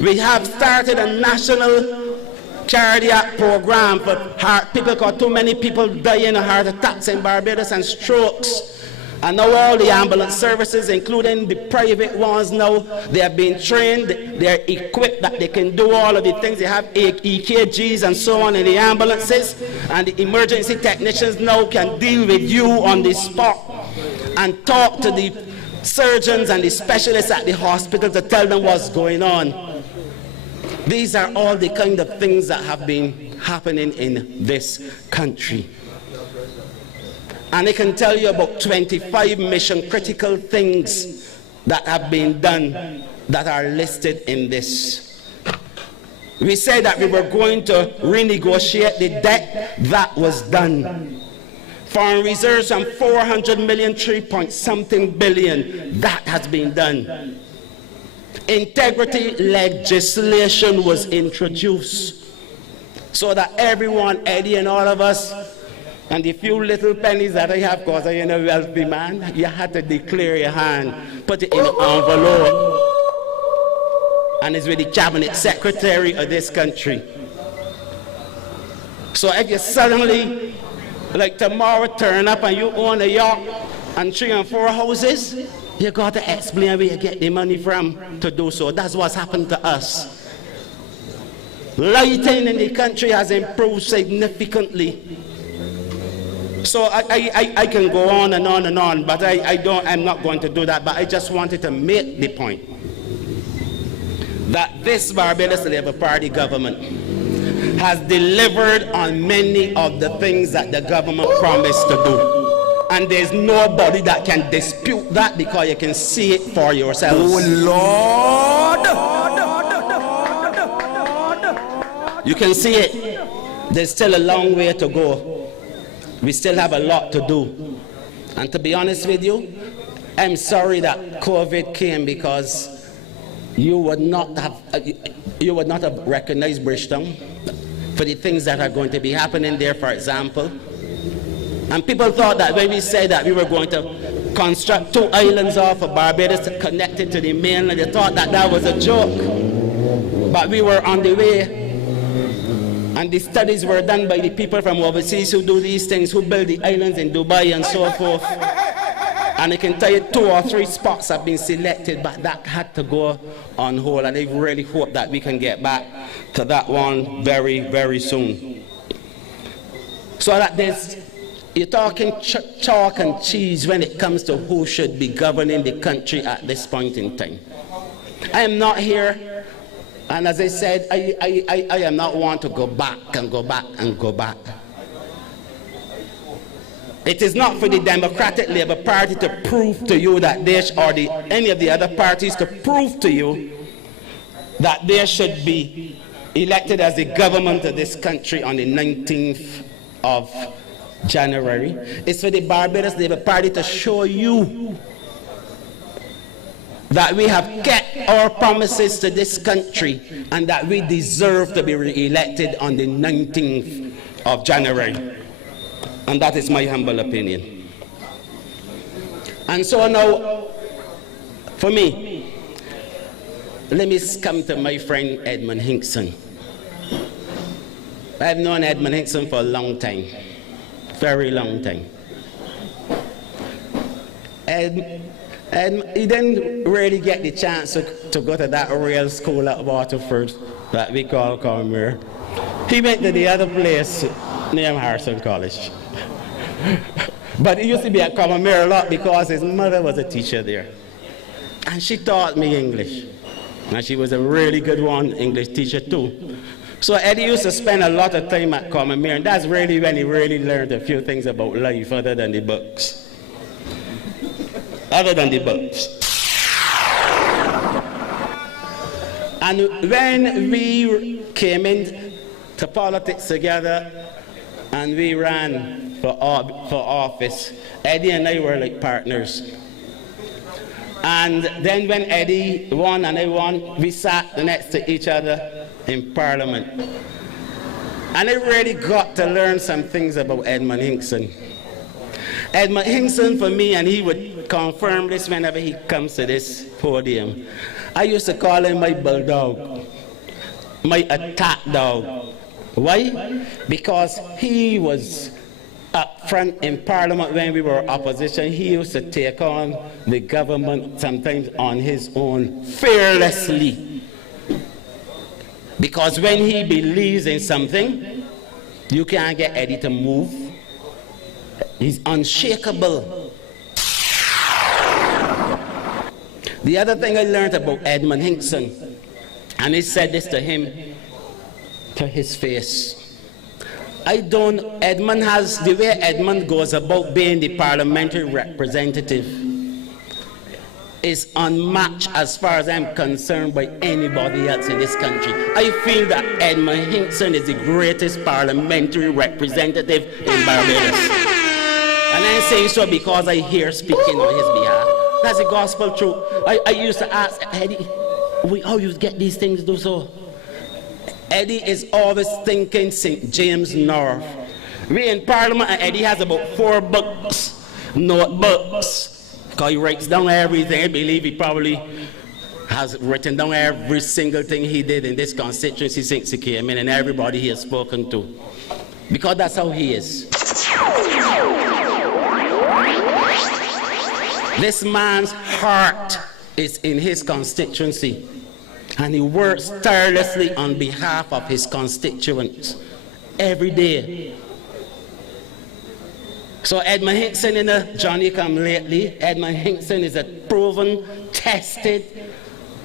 We have started a national cardiac program for heart people, because too many people dying of heart attacks in Barbados and strokes. And now all the ambulance services, including the private ones now, they have been trained, they're equipped that they can do all of the things. They have EKGs and so on in the ambulances, and the emergency technicians now can deal with you on the spot and talk to the surgeons and the specialists at the hospital to tell them what's going on. These are all the kind of things that have been happening in this country. And I can tell you about 25 mission critical things that have been done that are listed in this. We said that we were going to renegotiate the debt. That was done. Foreign reserves from 400 million, 3-point-something billion. That has been done. Integrity legislation was introduced so that everyone, Eddie and all of us, and the few little pennies that I have, because I am a wealthy man, you had to declare your hand, put it in an envelope, and it's with the cabinet secretary of this country. So if you suddenly, like tomorrow, turn up and you own a yacht and 3 and 4 houses, you got to explain where you get the money from to do so. That's what's happened to us. Lighting in the country has improved significantly. So I can go on and on and on, but I'm not going to do that. But I just wanted to make the point that this Barbados Labour Party government has delivered on many of the things that the government promised to do. And there's nobody that can dispute that because you can see it for yourselves. Oh Lord! You can see it. There's still a long way to go. We still have a lot to do. And to be honest with you, I'm sorry that COVID came because you would not have recognized Bridgetown for the things that are going to be happening there, for example. And people thought that when we said that we were going to construct 2 islands off of Barbados connected to the mainland, they thought that that was a joke. But we were on the way. And the studies were done by the people from overseas who do these things, who build the islands in Dubai and so forth. And I can tell you 2 or 3 spots have been selected, but that had to go on hold. And I really hope that we can get back to that one very, very soon. So that you're talking chalk and cheese when it comes to who should be governing the country at this point in time. I am not here, and as I said, I am not one to go back and go back and go back. It is not for the Democratic Labour Party to prove to you that any of the other parties to prove to you that they should be elected as the government of this country on the 19th of January. It's for the Barbados Labour Party to show you that we have kept our promises to this country and that we deserve to be re-elected on the 19th of January. And that is my humble opinion. And so now, for me, let me come to my friend Edmund Hinkson. I've known Edmund Hinkson for a long time. Very long time. And he didn't really get the chance to go to that real school at Waterford that we call Cormier. He went to the other place named Harrison College. But he used to be at Cormier a lot because his mother was a teacher there. And she taught me English. And she was a really good English teacher too. So Eddie used to spend a lot of time at Cormier, and that's really when he really learned a few things about life other than the books. Other than the books. And when we came into politics together and we ran for office, Eddie and I were like partners. And then when Eddie won and I won, we sat next to each other in Parliament. And I really got to learn some things about Edmund Hinkson. Edmund Hinkson, for me, and he would confirm this whenever he comes to this podium, I used to call him my bulldog, my attack dog. Why? Because he was up front in Parliament when we were opposition. He used to take on the government sometimes on his own fearlessly. Because when he believes in something, you can't get Eddie to move. He's unshakable. The other thing I learned about Edmund Hinkson, and he said this to him, to his face. Edmund has, the way Edmund goes about being the parliamentary representative is unmatched as far as I'm concerned by anybody else in this country. I feel that Edmund Hinkson is the greatest parliamentary representative in Barbados. And I'm saying so because I hear speaking on his behalf. That's the gospel truth. I used to ask Eddie, how you get these things do so? Eddie is always thinking St. James North. We in Parliament and Eddie has about 4 books, notebooks, because he writes down everything. I believe he probably has written down every single thing he did in this constituency since he came in and everybody he has spoken to. Because that's how he is. This man's heart is in his constituency. And he works tirelessly on behalf of his constituents every day. So Edmund Hinkson in a Johnny come lately. Edmund Hinkson is a proven, tested,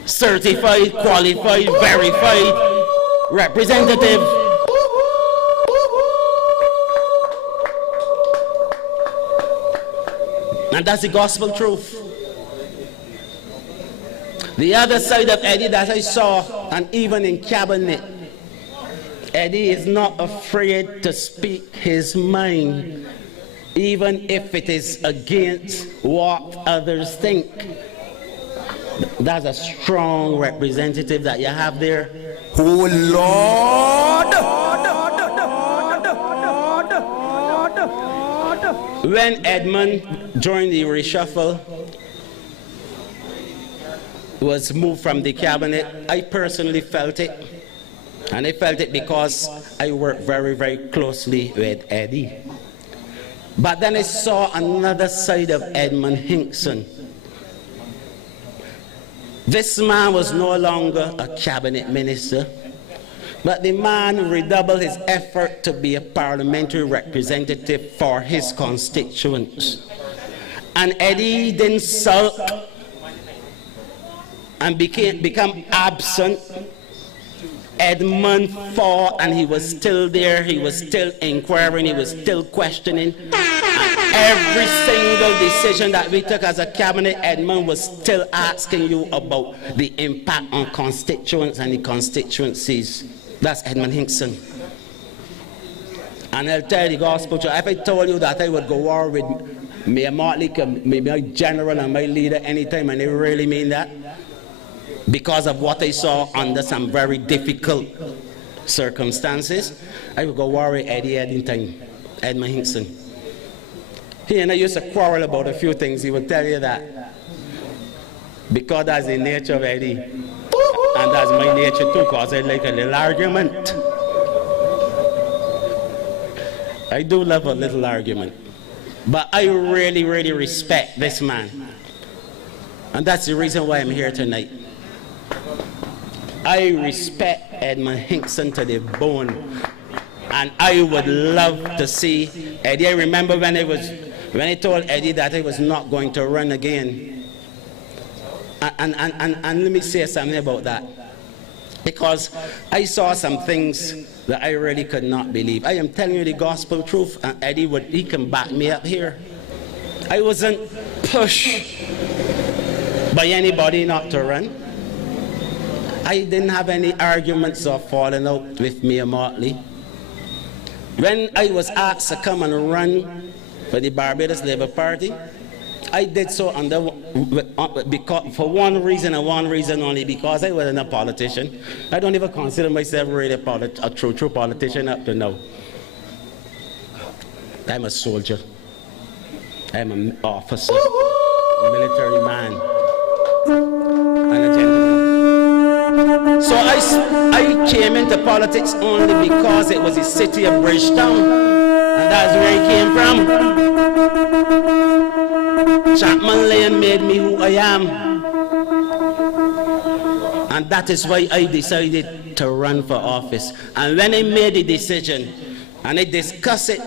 certified, qualified, verified representative. And that's the gospel truth. The other side of Eddie that I saw, and even in cabinet, Eddie is not afraid to speak his mind, even if it is against what others think. That's a strong representative that you have there. Oh Lord! When Edmund, during the reshuffle, was moved from the cabinet, I personally felt it. And I felt it because I worked very, very closely with Eddie. But then I saw another side of Edmund Hinkson. This man was no longer a cabinet minister, but the man redoubled his effort to be a parliamentary representative for his constituents. And Eddie didn't sulk and become absent. Edmund fought, and he was still there. He was still inquiring. He was still questioning. And every single decision that we took as a cabinet, Edmund was still asking you about the impact on constituents and the constituencies. That's Edmund Hinkson. And I'll tell you the gospel truth. If I told you that I would go war with Mayor Motley, my general and my leader anytime, and I really mean that, because of what I saw under some very difficult circumstances, I would go worry Eddie anytime, Edmund Hinkson. He and I used to quarrel about a few things. He would tell you that. Because that's the nature of Eddie. And that's my nature too, because I like a little argument. I do love a little argument. But I really, really respect this man. And that's the reason why I'm here tonight. I respect Edmund Hinkson to the bone, and I would love to see Eddie. I remember when I told Eddie that I was not going to run again. And let me say something about that, because I saw some things that I really could not believe. I am telling you the gospel truth, and Eddie he can back me up here. I wasn't pushed by anybody not to run. I didn't have any arguments or falling out with Mayor Motley. When I was asked to come and run for the Barbados Labour Party, I did so for one reason and one reason only, because I wasn't a politician. I don't even consider myself really a true politician up to now. I'm a soldier. I'm an officer, a military man, and a gentleman. So I came into politics only because it was the city of Bridgetown, and that's where I came from. Chapman Lane made me who I am, and that is why I decided to run for office. And when I made the decision, and I discussed it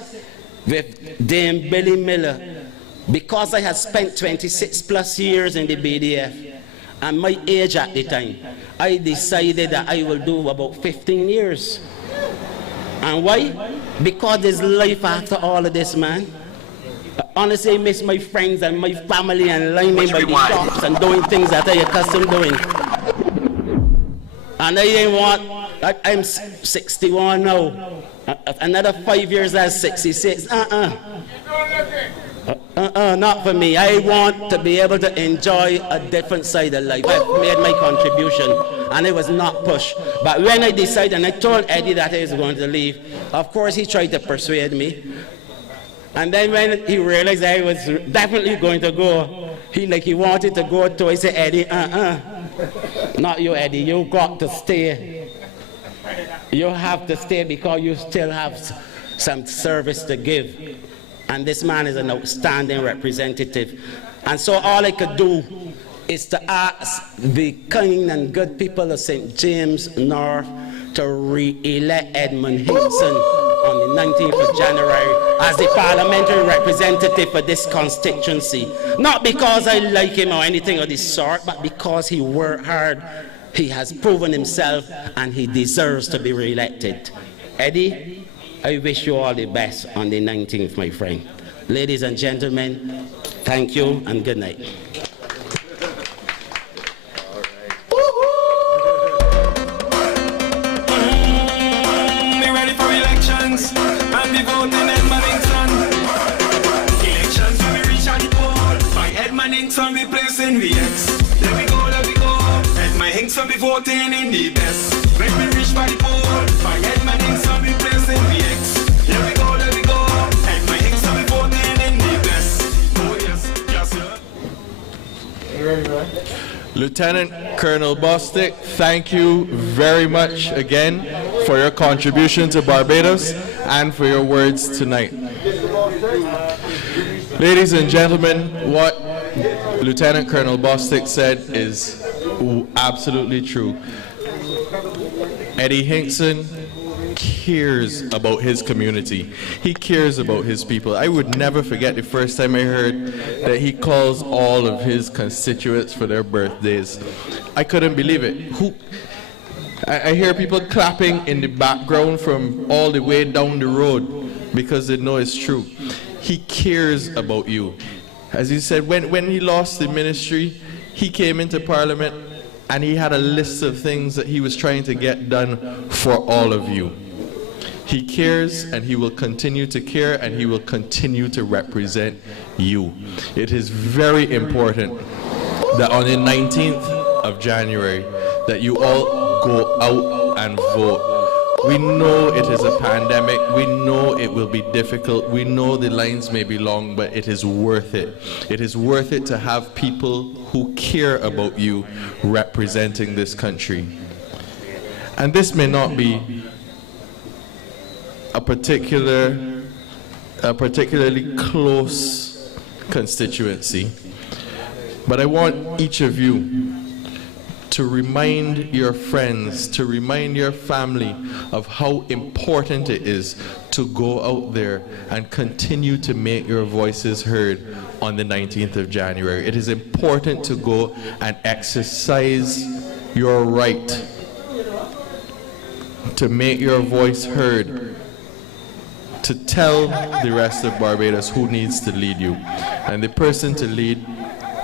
with Dame Billy Miller, because I had spent 26 plus years in the BDF, and my age at the time, I decided that I will do about 15 years. And why? Because there's life after all of this, man. Honestly, I miss my friends and my family and lining by the shops and doing things that I accustomed doing. And I didn't want, I'm 61 now. Another 5 years, that's 66. Not for me. I want to be able to enjoy a different side of life. I've made my contribution, and it was not pushed. But when I decided, and I told Eddie that I was going to leave, of course he tried to persuade me. And then when he realized I was definitely going to go, he wanted to go too. I said, Eddie, not you, Eddie. You got to stay. You have to stay because you still have some service to give. And this man is an outstanding representative. And so all I could do is to ask the kind and good people of St. James North to re-elect Edmund Hinkson on the 19th of January as the parliamentary representative for this constituency. Not because I like him or anything of the sort, but because he worked hard, he has proven himself, and he deserves to be re-elected. Eddie, I wish you all the best on the 19th, my friend. Ladies and gentlemen, thank you and good night. We ready for elections and we voting Edmonton. Elections when we reach at the poll. By Edmonton we placing VX. There we go, Edmonton we voting in the best. When we reach by the poll. By Edmonton we placing VX. There we go, Edmonton we voting in the best. Oh yes, yes sir. You ready, man? Lieutenant Colonel Bostic, thank you very much again for your contribution to Barbados and for your words tonight. Ladies and gentlemen, what Lieutenant Colonel Bostic said is absolutely true. Eddie Hinkson cares about his community. He cares about his people. I would never forget the first time I heard that he calls all of his constituents for their birthdays. I couldn't believe it. I hear people clapping in the background from all the way down the road because they know it's true. He cares about you. As he said, when he lost the ministry, he came into Parliament and he had a list of things that he was trying to get done for all of you. He cares, and he will continue to care, and he will continue to represent you. It is very important that on the 19th of January that you all go out and vote. We know it is a pandemic. We know it will be difficult. We know the lines may be long, but it is worth it. It is worth it to have people who care about you representing this country. And this may not be a particularly close constituency, but I want each of you to remind your friends, to remind your family of how important it is to go out there and continue to make your voices heard on the 19th of January. It is important to go and exercise your right to make your voice heard, to tell the rest of Barbados who needs to lead you. And the person to lead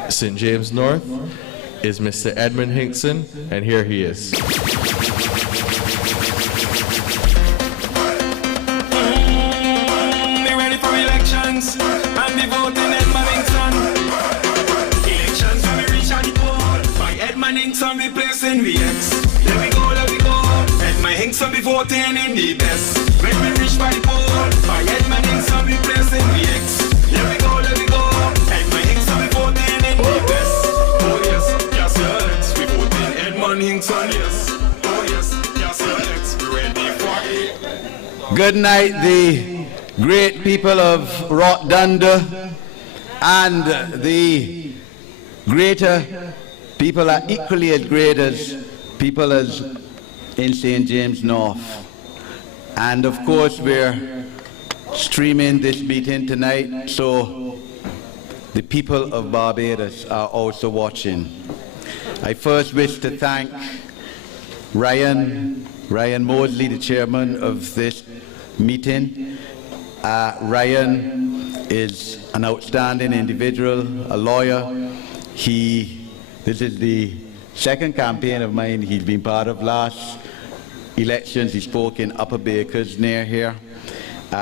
St. James North is Mr. Edmund Hinkson, and here he is. We ready for elections and we voting Edmonton. Elections when we reach at the poll. By Edmonton we placing VX. There we go, Edmonton we voting in the best. When we reach by the poll. By Edmonton we placing VX. There we go, Edmonton we voting in the best. Oh yes, yes sir, we voting Edmonton, yes. Oh yes, yes sir, we ready for it. Good night, the great people of Rotdunda and the greater people are equally as great as people as in St. James North. And of course we're streaming this meeting tonight, so the people of Barbados are also watching. I first wish to thank Ryan Mosley, the chairman of this meeting. Ryan is an outstanding individual, a lawyer. This is the second campaign of mine he's been part of. Last elections he spoke in Upper Bakers near here.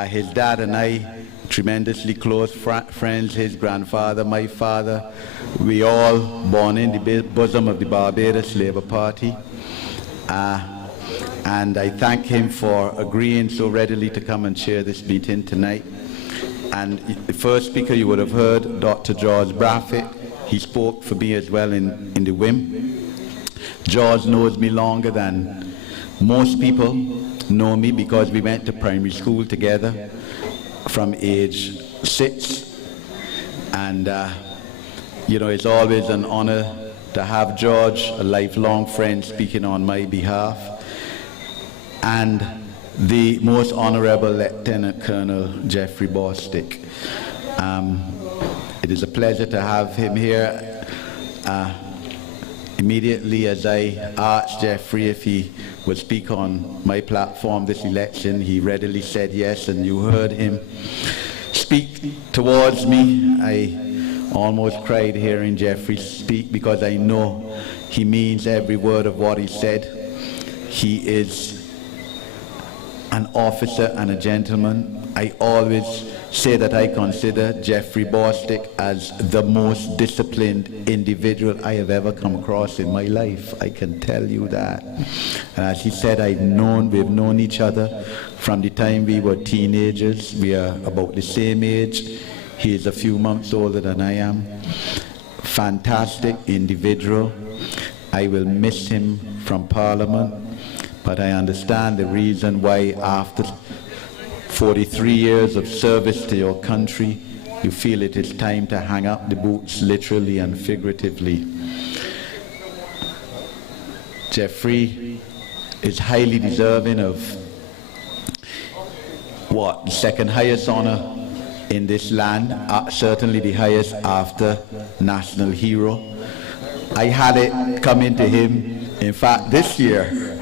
His dad and I, tremendously close friends, his grandfather, my father, we all born in the bosom of the Barbados Labour Party. And I thank him for agreeing so readily to come and share this meeting tonight. And the first speaker you would have heard, Dr. George Bradford, he spoke for me as well in the WIM. George knows me longer than most people know me because we went to primary school together from age 6. And you know, it's always an honor to have George, a lifelong friend, speaking on my behalf. And the Most Honorable Lieutenant Colonel Jeffrey Bostic. It is a pleasure to have him here. Immediately as I asked Jeffrey if he would speak on my platform this election, he readily said yes, and you heard him speak towards me. I almost cried hearing Jeffrey speak because I know he means every word of what he said. He is an officer and a gentleman. I always say that I consider Jeffrey Bostic as the most disciplined individual I have ever come across in my life. I can tell you that. And as he said, we've known each other from the time we were teenagers. We are about the same age. He is a few months older than I am. Fantastic individual. I will miss him from Parliament, but I understand the reason why after 43 years of service to your country, you feel it is time to hang up the boots, literally and figuratively. Jeffrey is highly deserving of the second highest honor in this land, certainly the highest after National Hero. I had it coming to him, in fact, this year.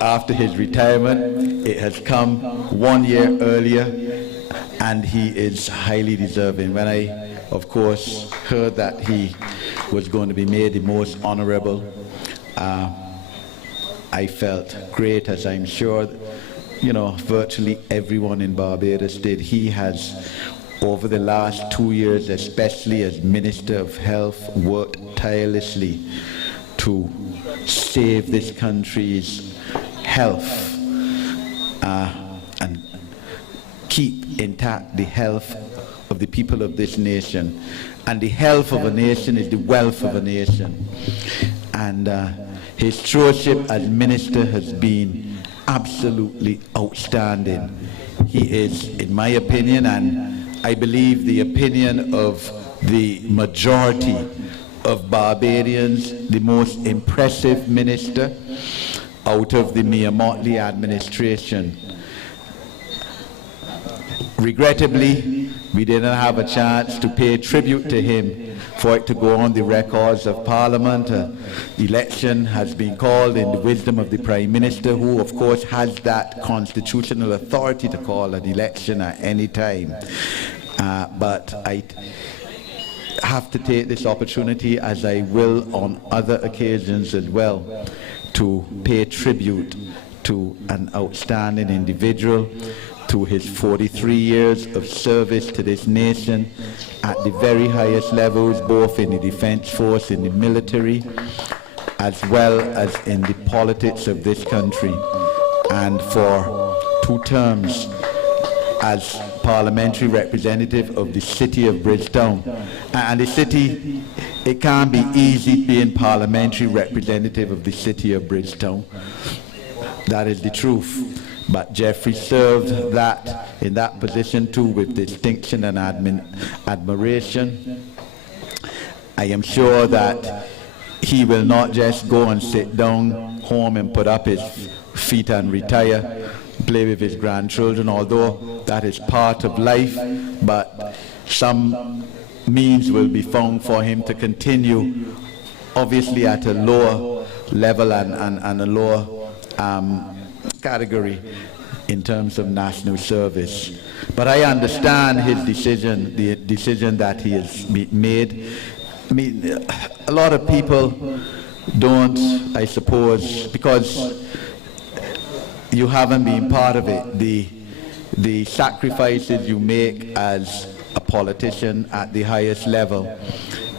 After his retirement, it has come 1 year earlier, and he is highly deserving. When I, of course, heard that he was going to be made the most honorable, I felt great, as I'm sure, virtually everyone in Barbados did. He has, over the last 2 years, especially as Minister of Health, worked tirelessly to save this country's health and keep intact the health of the people of this nation. And the health of a nation is the wealth of a nation. And his stewardship as minister has been absolutely outstanding. He is, in my opinion, and I believe the opinion of the majority of Barbadians, the most impressive minister out of the Mia Motley administration. Regrettably, we didn't have a chance to pay tribute to him for it to go on the records of Parliament. Election has been called in the wisdom of the Prime Minister, who of course has that constitutional authority to call an election at any time. But I have to take this opportunity, as I will on other occasions as well, to pay tribute to an outstanding individual, to his 43 years of service to this nation at the very highest levels, both in the defense force, in the military, as well as in the politics of this country. And for 2 terms as parliamentary representative of the city of Bridgetown. And the city, it can't be easy being parliamentary representative of the city of Bridgetown. That is the truth. But Jeffrey served in that position too with distinction and admiration. I am sure that he will not just go and sit down home and put up his feet and retire, play with his grandchildren, although that is part of life, but some means will be found for him to continue, obviously at a lower level and a lower category in terms of national service. But I understand his decision, the decision that he has made. I mean, a lot of people don't, I suppose, because you haven't been part of it, the sacrifices you make as a politician at the highest level,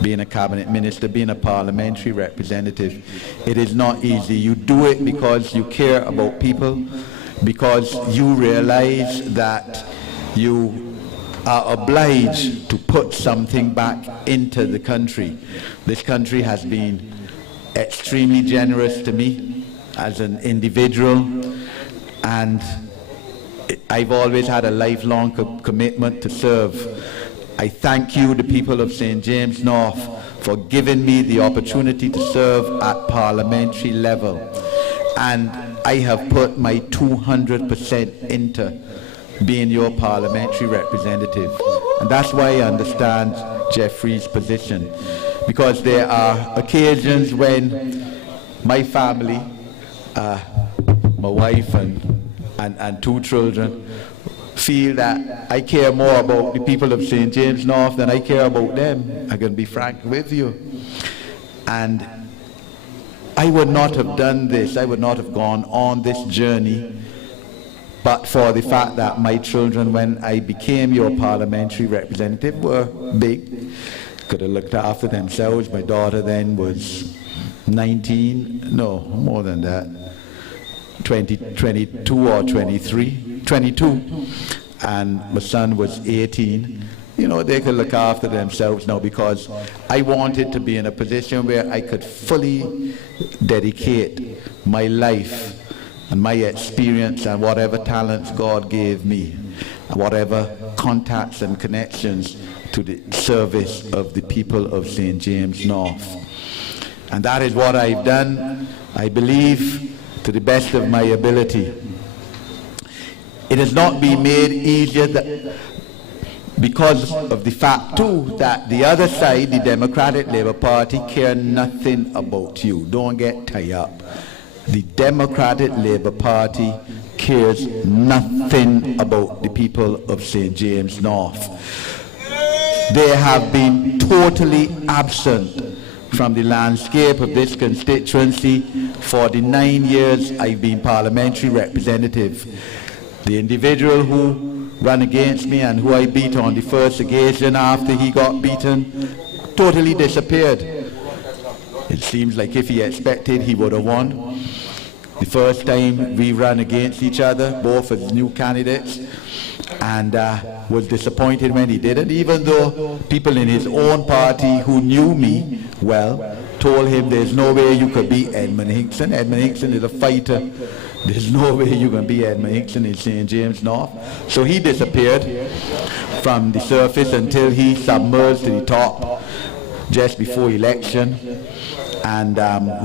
being a cabinet minister, being a parliamentary representative, it is not easy. You do it because you care about people, because you realize that you are obliged to put something back into the country. This country has been extremely generous to me as an individual, and I've always had a lifelong commitment to serve. I thank you, the people of St. James North, for giving me the opportunity to serve at parliamentary level. And I have put my 200% into being your parliamentary representative. And that's why I understand Jeffrey's position. Because there are occasions when my family, my wife and 2 children, feel that I care more about the people of St. James North than I care about them. I'm going to be frank with you. And I would not have done this, I would not have gone on this journey, but for the fact that my children, when I became your parliamentary representative, were big, could have looked after themselves. My daughter then was 19, no, more than that, 22 or 23, 22, and my son was 18. You know, they could look after themselves now, because I wanted to be in a position where I could fully dedicate my life and my experience and whatever talents God gave me, whatever contacts and connections, to the service of the people of St. James North. And that is what I've done, I believe, to the best of my ability. It has not been made easier because of the fact too that the other side, the Democratic Labour Party, care nothing about you. Don't get tied up. The Democratic Labour Party cares nothing about the people of St. James North. They have been totally absent from the landscape of this constituency for the 9 years I've been parliamentary representative. The individual who ran against me and who I beat on the first occasion after he got beaten totally disappeared. It seems like if he expected, he would have won. The first time we ran against each other, both as new candidates, and was disappointed when he didn't, even though people in his own party who knew me well told him there's no way you could beat Edmund Hickson. Edmund Hickson is a fighter. There's no way you can beat Edmund Hickson in St. James North. So he disappeared from the surface until he submerged to the top just before election and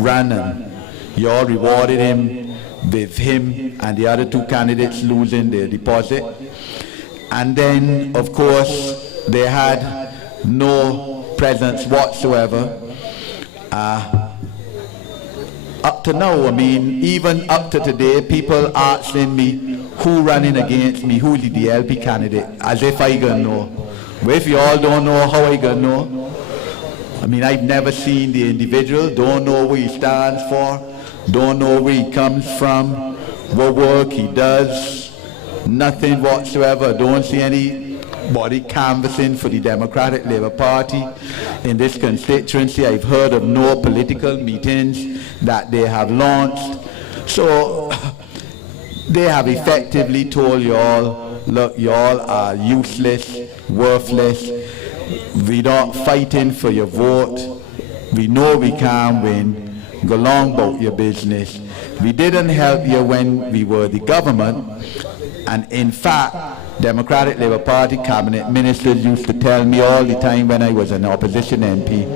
ran, and you all rewarded him with him and the other 2 candidates losing their deposit. And then, of course, they had no presence whatsoever. Up to now, I mean, even up to today, people asking me who running against me, who's the BLP candidate, as if I gonna know. Well, if you all don't know, how I gonna know? I mean, I've never seen the individual, don't know what he stands for, don't know where he comes from, what work he does, nothing whatsoever. Don't see anybody canvassing for the Democratic Labour Party in this constituency. I've heard of no political meetings that they have launched. So they have effectively told you all, look, you all are useless, worthless. We're not fighting for your vote. We know we can't win. Go along about your business. We didn't help you when we were the government. And in fact, Democratic Labour Party cabinet ministers used to tell me all the time when I was an opposition MP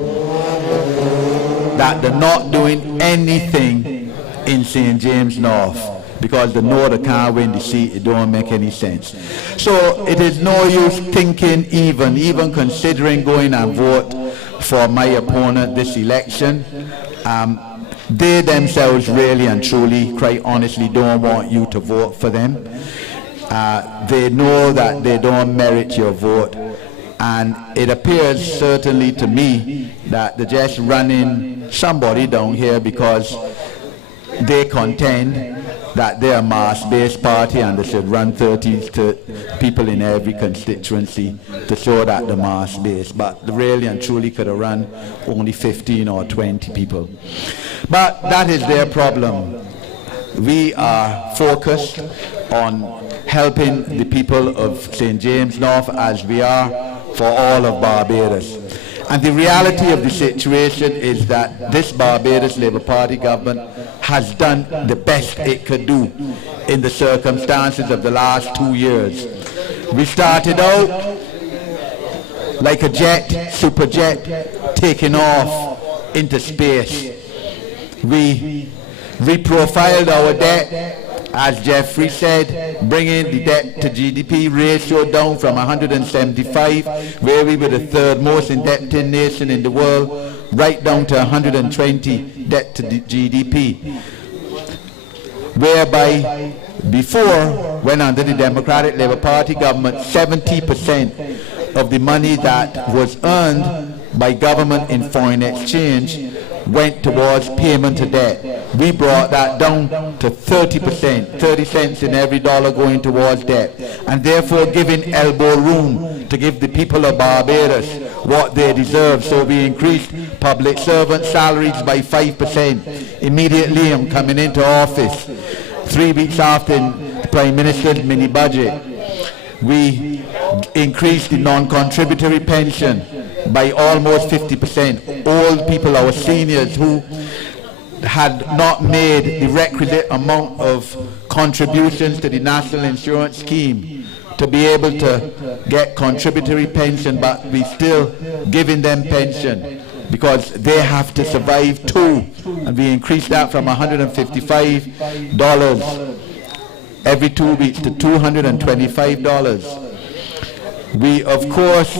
that they're not doing anything in St. James North because they know they can't win the seat. It don't make any sense. So it is no use thinking, even considering going and vote for my opponent this election. They themselves really and truly, quite honestly, don't want you to vote for them. They know that they don't merit your vote, and it appears certainly to me that they're just running somebody down here because they contend that they're a mass-based party and they should run 30 people in every constituency to show that they're mass-based, but they really and truly could have run only 15 or 20 people. But that is their problem. We are focused on helping the people of St. James North as we are for all of Barbados. And the reality of the situation is that this Barbados Labour Party government has done the best it could do in the circumstances of the last 2 years. We started out like a jet, super jet, taking off into space. We reprofiled our debt, as Jeffrey said, bringing the debt to GDP ratio down from 175, where we were the third most indebted nation in the world, right down to 120 debt to GDP. Whereby before, when under the Democratic Labour Party government, 70% of the money that was earned by government in foreign exchange went towards payment to debt. We brought that down to 30%, 30 cents in every dollar going towards debt, and therefore giving elbow room to give the people of Barbados what they deserve. So we increased public servant salaries by 5%. Immediately I'm coming into office, 3 weeks after the Prime Minister's mini budget, we increased the non-contributory pension by almost 50%. Old people, our seniors who had not made the requisite amount of contributions to the National Insurance Scheme to be able to get contributory pension, but we still giving them pension because they have to survive too. And we increased that from $155 every 2 weeks to $225. We, of course,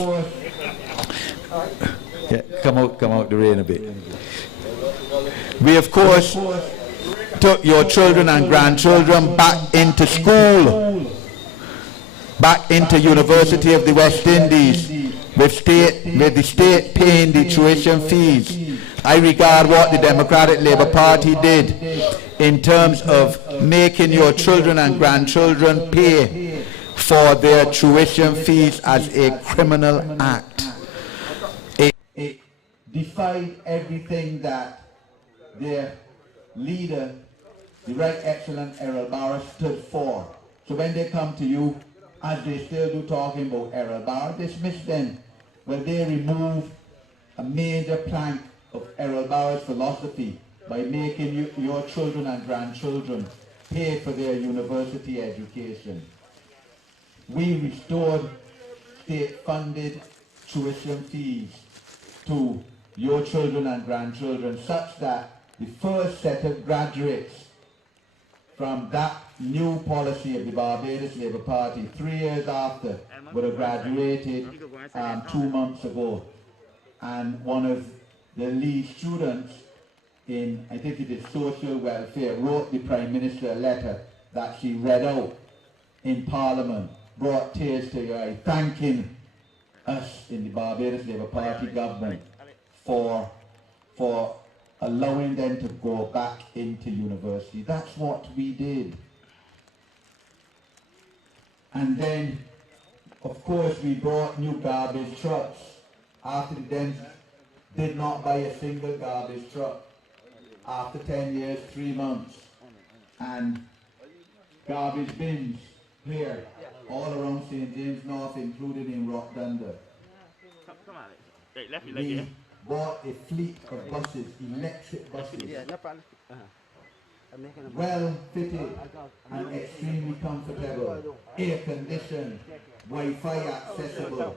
come out the rain a bit. We, of course, took your children and grandchildren back into school, back into University of the West Indies, with the state paying the tuition fees. I regard what the Democratic Labour Party did in terms of making your children and grandchildren pay for their tuition fees as a criminal act. It defied everything that their leader, the Right Excellent Errol Barr, stood for. So when they come to you, as they still do talking about Errol Barr, dismiss them. Well, they remove a major plank of Errol Barr's philosophy by making your children and grandchildren pay for their university education. We restored state-funded tuition fees to your children and grandchildren, such that the first set of graduates from that new policy of the Barbados Labour Party 3 years after would have graduated 2 months ago. And one of the lead students in, I think it is social welfare, wrote the Prime Minister a letter that she read out in Parliament, brought tears to your eye, thanking us in the Barbados Labour Party government for allowing them to go back into university. That's what we did. And then, of course, we brought new garbage trucks. After the Dems did not buy a single garbage truck. After 10 years, 3 months. And garbage bins here, all around St. James North, including in Rockdunder. We bought a fleet of buses, electric buses, well fitted and extremely comfortable, air conditioned, Wi-Fi accessible,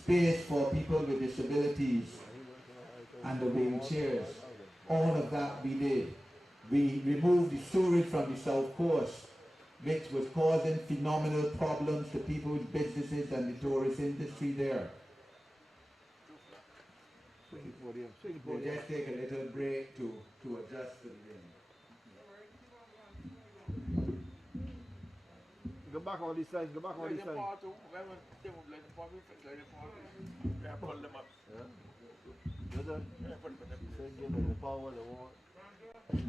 space for people with disabilities and the wheelchairs. All of that we did. We removed the sewage from the South Coast, which was causing phenomenal problems to people's businesses and the tourist industry there. We'll just take a little break to adjust to the rain. Go back on this side, go back on this side. The power, the water.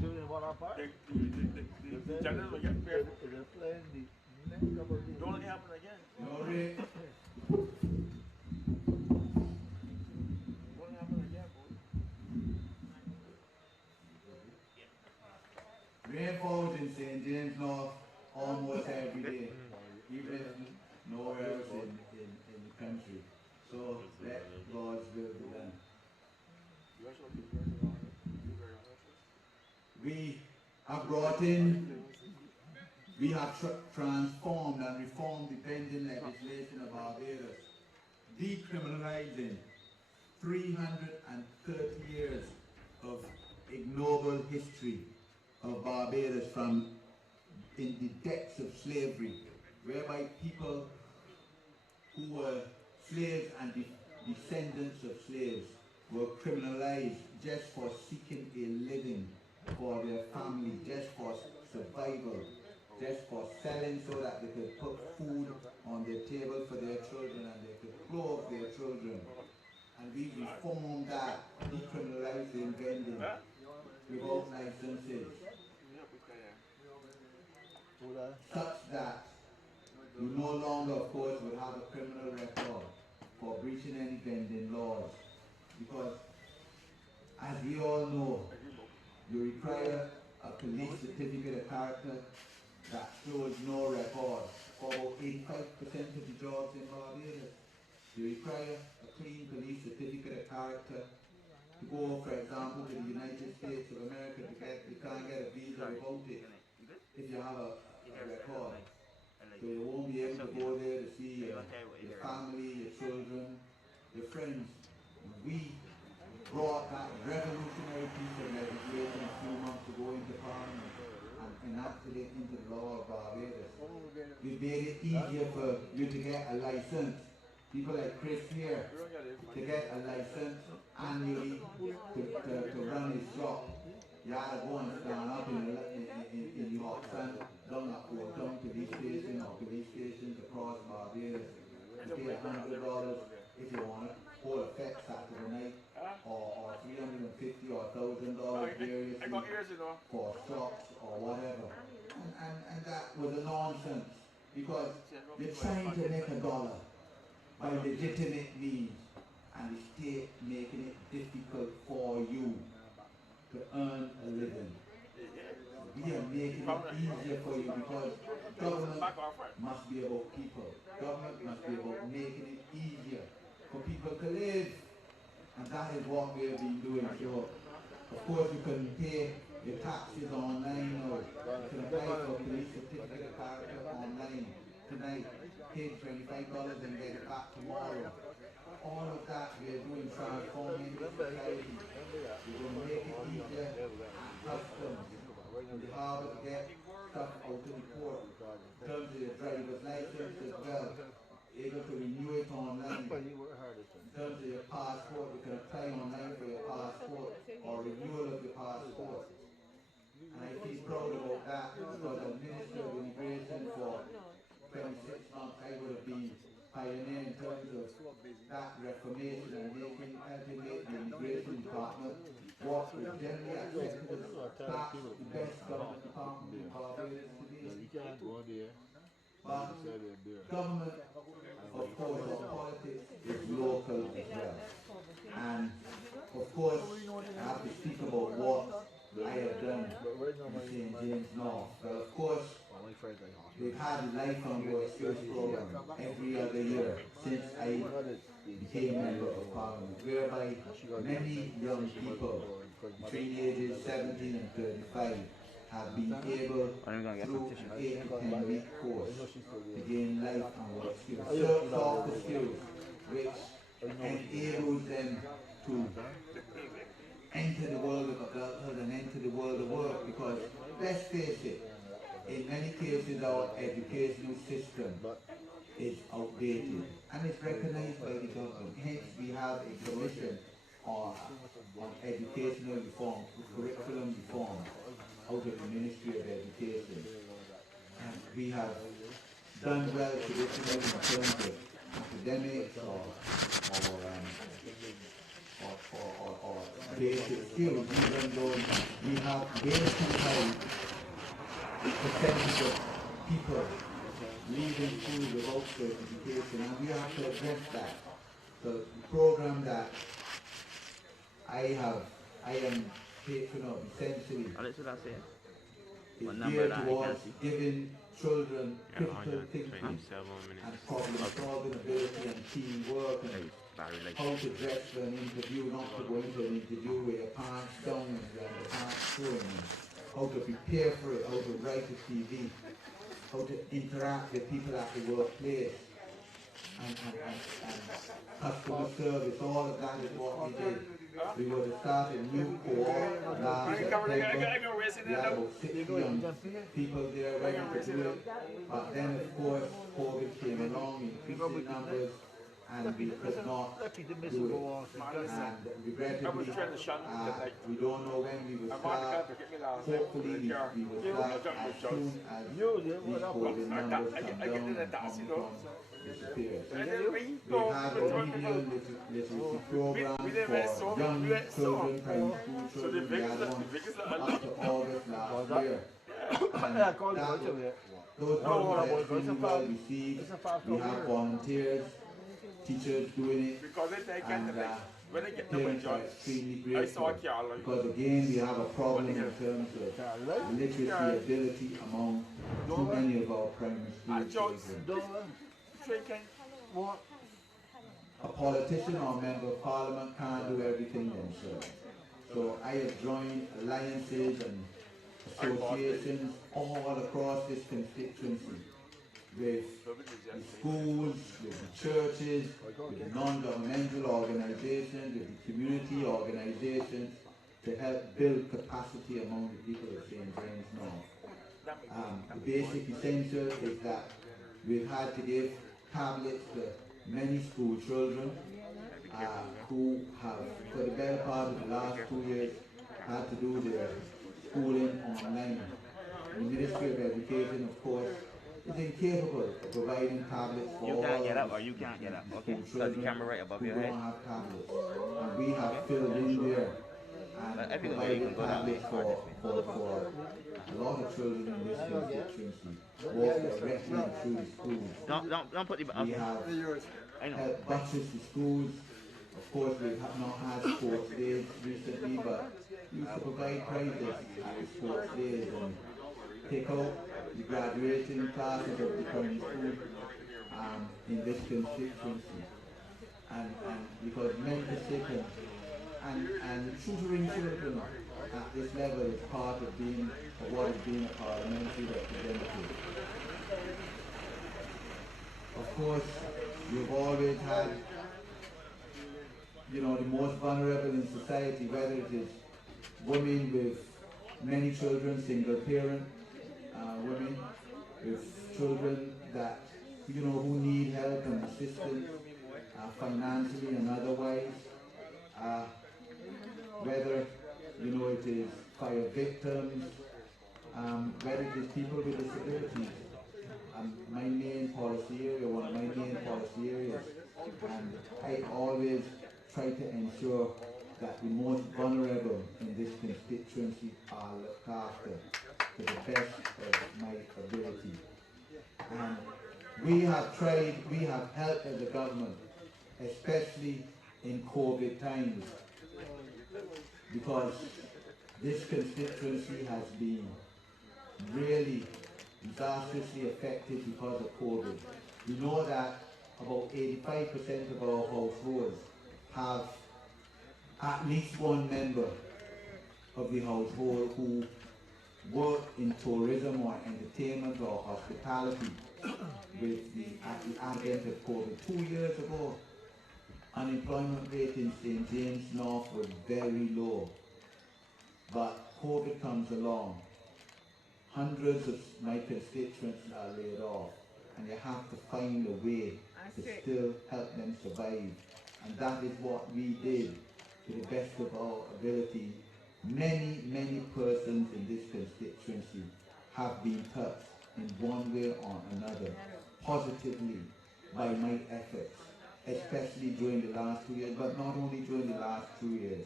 Children want our part? The channels will get fair. Don't let it happen again. No rain. Rain falls in St. James North almost every day, even if nowhere else in the country. So let God's will be done. We have brought in, we have transformed and reformed the pending legislation of Barbados, decriminalizing 330 years of ignoble history of Barbados from in the depths of slavery, whereby people who were slaves and descendants of slaves were criminalized just for seeking a living for their family, just for survival, just for selling so that they could put food on their table for their children and they could clothe their children. And we reformed that, decriminalizing vending without licenses, such that you no longer, of course, will have a criminal record for breaching any vending laws. Because, as we all know, you require a police certificate of character that shows no record for about 85% of the jobs in Barbados. You require a clean police certificate of character to go, for example, to the United States of America to get, you can't get a visa without it if you have a record. So you won't be able to go there to see your family, your children, your friends. We brought that revolutionary piece of legislation a few months ago into Parliament and enacted it into the law of Barbados. We made it easier for you to get a license. People like Chris here, to get a license annually to run his shop. You had to go and stand up in York Sun, down at Fort Town police station or police stations across Barbados. You pay $100 if you want it, whole effect Saturday night, or $350 or $1,000 variously for shops or whatever. And that was a nonsense, because you're trying to make a dollar by legitimate means, and the state making it difficult for you to earn a living. We are making it easier for you because government must be about people. Government must be about making it easier for people to live. And that is what we have been doing. So, of course, you can pay your taxes online, or you can apply for a police certificate of character online tonight, pay $25 and get it back tomorrow. All of that we are doing, transforming the society. We're going to make it easier at customs, in the harbour, to get stuff out to the port. In terms of your driver's license as well, able to renew it online. In terms of your passport, you can apply online for your passport or renewal of your passport. And I feel proud about that, because as Minister of Immigration for 26 months, I would have been pioneer in terms of that reformation and helping make the immigration department what was generally accepted as perhaps the best government department in Barbados today. But government, of course, or politics is local as well. And of course, I have to speak about what I have done in St. James North. Well, of course, we've had the Life on Work Skills program every other year since I became member of Parliament, whereby many young people between the ages 17 and 35 have been able, through an 8 to 10 week course, to gain life and work skills, certain softer skills which enables them to enter the world of adulthood and enter the world of work. Because let's face it, in many cases our educational system is outdated and it's recognized by the government. Hence we have a commission on educational reform, curriculum reform, out of the Ministry of Education. And we have done well traditionally in terms of academics or basic skills, even though we have very high percentage of people leaving school without certification, and we have to address that. So the program that I am patron of essentially is geared towards giving children critical thinking and problem solving ability and teamwork, and how to dress for an interview, not to go into an interview with your pants down and your pants showing, how to prepare for it, how to write a CV, how to interact with people at the workplace, and customer service. All of that is what we did We were to start a new co-op last September. We had about 60 young people there ready to do it. But then, of course, COVID came along, increased in numbers, and we could not do it. And regrettably, we don't know when we will start. Hopefully, we will start as soon as these COVID numbers come down and Omicron disappears. We have a remedial literacy program for young children, primary school children. We had one up to August last year. And those programs are extremely well received. We have volunteers, teachers doing it, and parents are extremely grateful because again we have a problem in terms of literacy ability among too many of our primary school children. A politician or member of parliament can't do everything themselves. So I have joined alliances and associations all across this constituency with the schools, with the churches, with the non-governmental organizations, with the community organizations to help build capacity among the people of St. James North. The basic essential is that we've had to give tablets to many school children who have, for the better part of the last 2 years, had to do their schooling online. The Ministry of Education, of course, is incapable of providing tablets for all. You can't get up or you can't get up. Okay, so the camera right above your head. Who don't have tablets. And we have filled in there and provided tablets for a lot of children in this constituency. Walk directly through the schools. Don't put the... We have helped buses to schools. Of course, we have not had sports days recently, but we used to provide prizes at the sports days and take out the graduating classes of the primary school in this constituency. And because mentorship and tutoring children at this level is part of what is being a parliamentary representative. Of course, we've always had, the most vulnerable in society, whether it is women with many children, single parent, women with children that, who need help and assistance financially and otherwise, whether, it is fire victims, whether it is people with disabilities. My main policy area, one of my main policy areas, and I always try to ensure that the most vulnerable in this constituency are looked after to the best of my ability. And we have helped as a government, especially in COVID times, because this constituency has been really disastrously affected because of COVID. We know that about 85% of our households have at least one member of the household who work in tourism or entertainment or hospitality at the advent of COVID. 2 years ago, unemployment rate in St. James North was very low. But COVID comes along. Hundreds of my constituents are laid off, and you have to find a way to still help them survive. And that is what we did to the best of our ability. Many persons in this constituency have been touched in one way or another, positively, by my efforts, especially during the last 2 years, but not only during the last 2 years.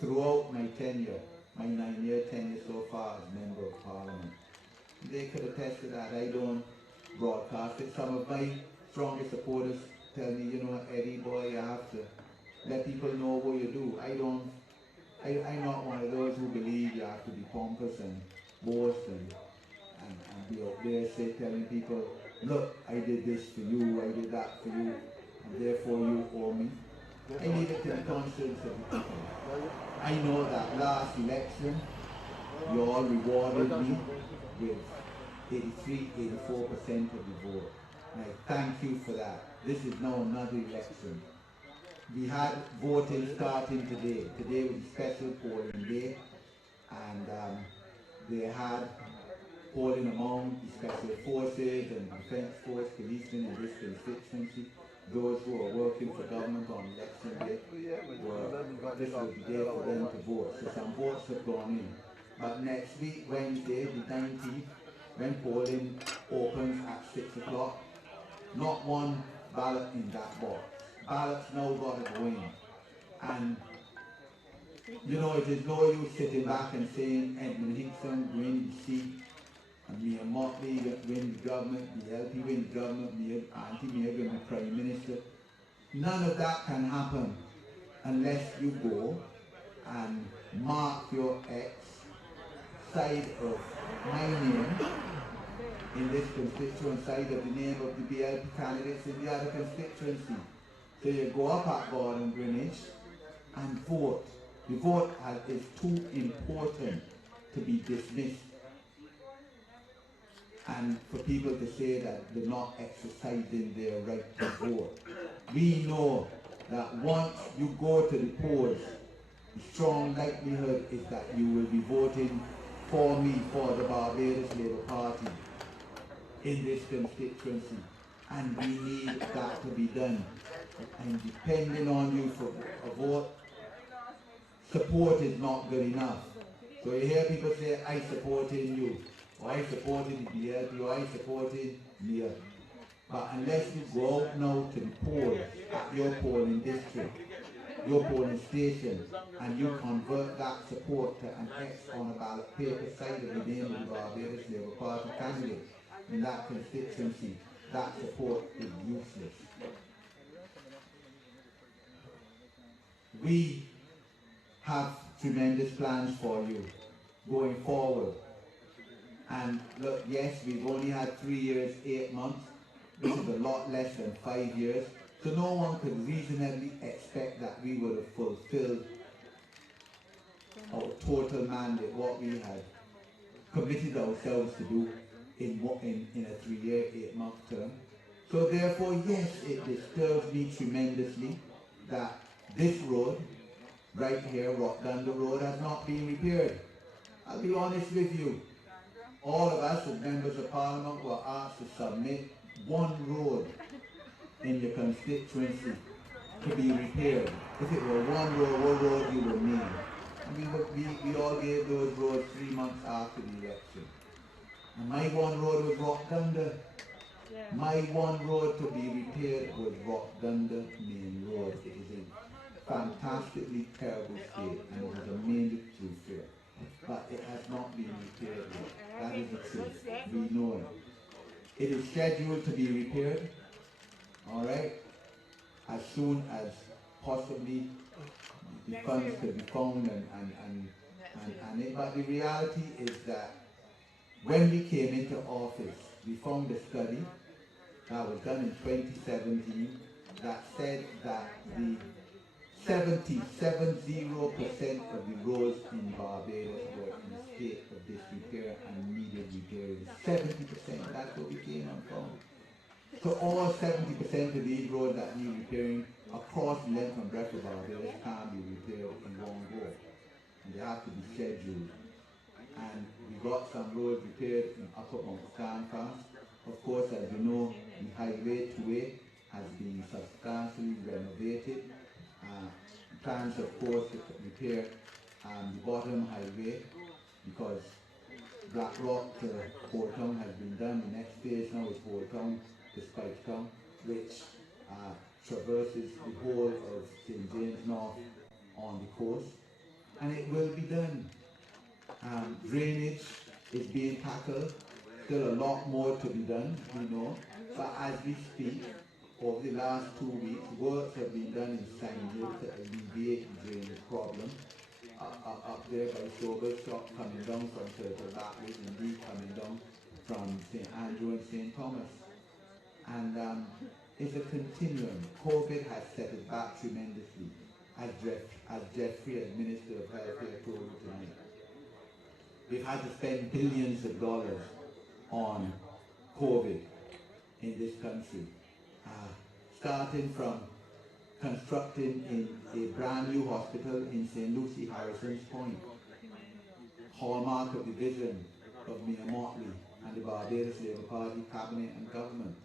Throughout my tenure, my 9-year tenure so far as Member of Parliament. They could attest to that. I don't broadcast it. Some of my strongest supporters tell me, Eddie boy, you have to let people know what you do. I'm not one of those who believe you have to be pompous and boast and be out there telling people, look, I did this for you, I did that for you, and therefore you owe me. I leave it to the conscience of the people. I know that last election, you all rewarded me with 83-84% of the vote. And I thank you for that. This is now another election. we had voting starting today. Today was a special polling day, and they had polling among the special forces and defense force policemen in this constituency. Those who are working for government on election day, this will be there for them to vote. So some votes have gone in. But next week, Wednesday, the 19th, when polling opens at 6 o'clock, not one ballot in that box. Ballots now got to go in. And you know, it is no use sitting back and saying Edmund Hickson win the seat, and me and Motley win the government, the LP win the government, me and Auntie Mia win the Prime Minister. None of that can happen unless you go and mark your X side of my name in this constituent, side of the name of the BLP candidates in the other constituency. So you go up at Gordon Greenwich and vote. The vote is too important to be dismissed, and for people to say that they're not exercising their right to vote. We know that once you go to the polls, the strong likelihood is that you will be voting for me, for the Barbados Labour Party in this constituency, and we need that to be done. And depending on you for a vote, support is not good enough. So you hear people say, I supported you, or I supported the BLP, or I supported Mia. But unless you go out now to the polls at your polling district, your polling station, and you convert that support to an X on a ballot paper side of the name of the Barbados Labour Party candidate in that constituency, that support is useless. We have tremendous plans for you going forward. And look, yes, we've only had 3 years, 8 months, which is a lot less than 5 years. So no one could reasonably expect that we would have fulfilled our total mandate, what we had committed ourselves to do in a 3-year, 8-month term. So therefore, yes, it disturbs me tremendously that this road, right here, Rockdunda Road, has not been repaired. I'll be honest with you. All of us as members of Parliament were asked to submit one road in your constituency to be repaired. If it were one road, what road you would name? And we all gave those roads 3 months after the election. And my one road was Rockdunda. My one road to be repaired was Rockdunda Main Road. It is in fantastically terrible state, and it was a major through. But it has not been repaired yet. That is the truth. We know it. It is scheduled to be repaired, all right, as soon as possibly the funds can be found but the reality is that when we came into office, we found a study that was done in 2017 that said that the 70% of the roads in Barbados were in a state of disrepair and needed repairing. 70%, that's what we came and found. So all 70% of these roads that need repairing across the length and breadth of Barbados can't be repaired in one go. And they have to be scheduled. And we got some roads repaired in Upper Mount Stanfast. Of course, as you know, the highway 2A has been substantially renovated. Plans, of course, to repair the bottom highway, because Black Rock to Port Town has been done. The next phase now is Port Town to Spike Town, which traverses the whole of St. James North on the coast, and it will be done. Drainage is being tackled. Still a lot more to be done, we know, but as we speak, over the last 2 weeks, works have been done in Sandhill to alleviate the drainage problem. Up there by Sober's shop, coming down from Turtle Brathwaite, indeed coming down from St. Andrew and St. Thomas. And it's a continuum. COVID has set it back tremendously, as Jeffrey, as Minister of Health, here told you tonight. We've had to spend billions of dollars on COVID in this country. Starting from constructing a brand new hospital in St. Lucie, Harrison's Point, hallmark of the vision of Mayor Motley and the Barbados Labour Party cabinet and government.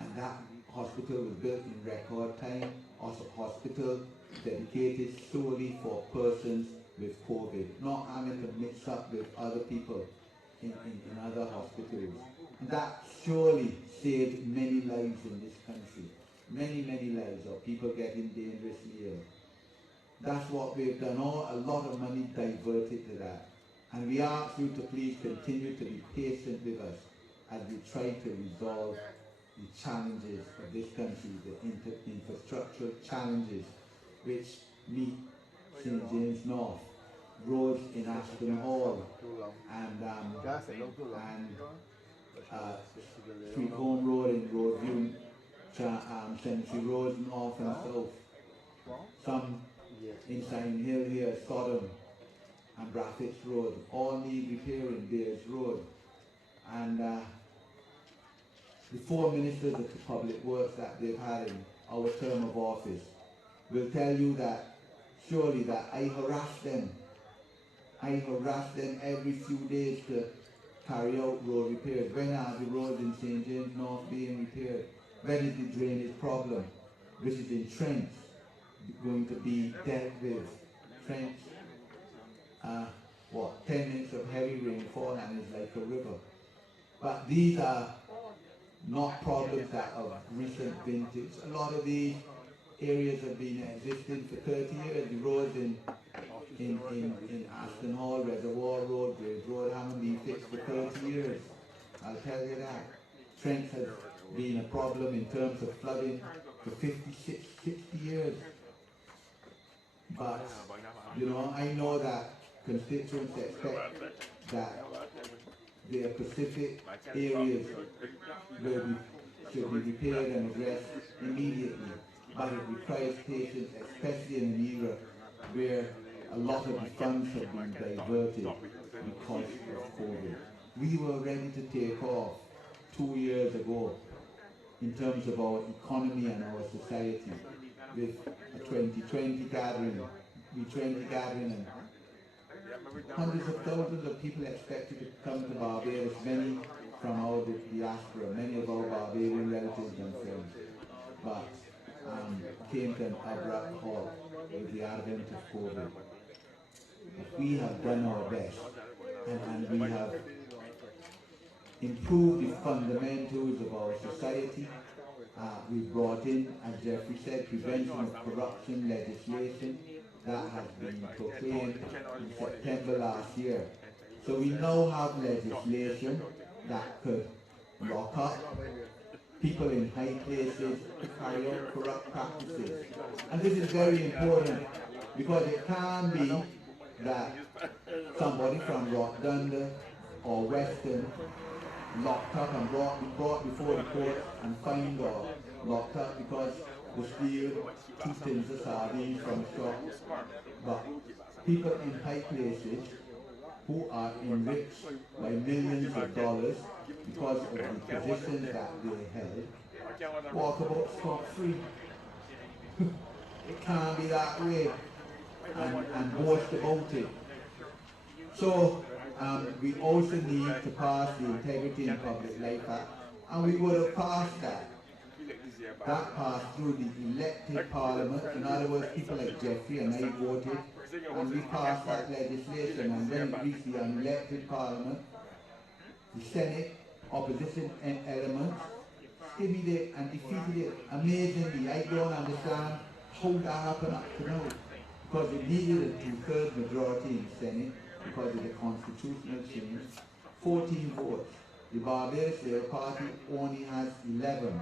And that hospital was built in record time, also a hospital dedicated solely for persons with COVID, not having to mix up with other people in other hospitals. And that surely saved many lives in this country. Many, many lives of people getting dangerously ill. That's what we've done, a lot of money diverted to that. And we ask you to please continue to be patient with us as we try to resolve the challenges of this country, the infrastructural challenges which meet St. James North, roads in Ashton Hall, and Street Home Road in Roadview, Cemetery Road north and south, some in Sign Hill here, Sodom and Brathwaite Road, all need repairing. Bears Road, and the 4 ministers of the public works that they've had in our term of office will tell you that surely that I harass them every few days to carry out road repairs. When are the roads in St. James North being repaired? When is the drainage problem, which is in Trent, going to be dealt with? Trent, 10 minutes of heavy rainfall and it's like a river. But these are not problems that are of recent vintage. A lot of these areas have been existing for 30 years. The roads in Ashton Hall, Reservoir Road, Graves Road haven't been fixed for 30 years. I'll tell you that. Trent has been a problem in terms of flooding for 60 years. But, I know that constituents expect that their specific areas should be repaired and addressed immediately, but it requires patience, especially in an era where a lot of the funds have been diverted because of COVID. We were ready to take off 2 years ago in terms of our economy and our society with a 2020 gathering, and hundreds of thousands of people expected to come to Barbados, many from our diaspora, many of our Barbadian relatives and friends, but came to an abrupt halt with the advent of COVID. We have done our best, and we have improved the fundamentals of our society. We brought in, as Jeffrey said, prevention of corruption legislation that has been proclaimed in September last year. So we now have legislation that could lock up people in high places to carry out corrupt practices. And this is very important because it can be that somebody from Rockdunder or Western locked up and brought before the court and fined or locked up because they steal 2 tins of sardines from a shop. But people in high places who are enriched by millions of dollars because of the positions that they held walk about scot-free. It can't be that way, and boast about it. So we also need to pass the Integrity in Public Life Act, and we would have passed that. That passed through the elected parliament. In other words, people like Jeffrey and I voted, and we passed that legislation, and when it reached the unelected parliament, the Senate opposition elements skimmed it and defeated it. Amazingly, I don't understand how that happened up to now, because it needed a 2/3 majority in the Senate because of the constitutional change. 14 votes. The Barbados Labour Party only has 11.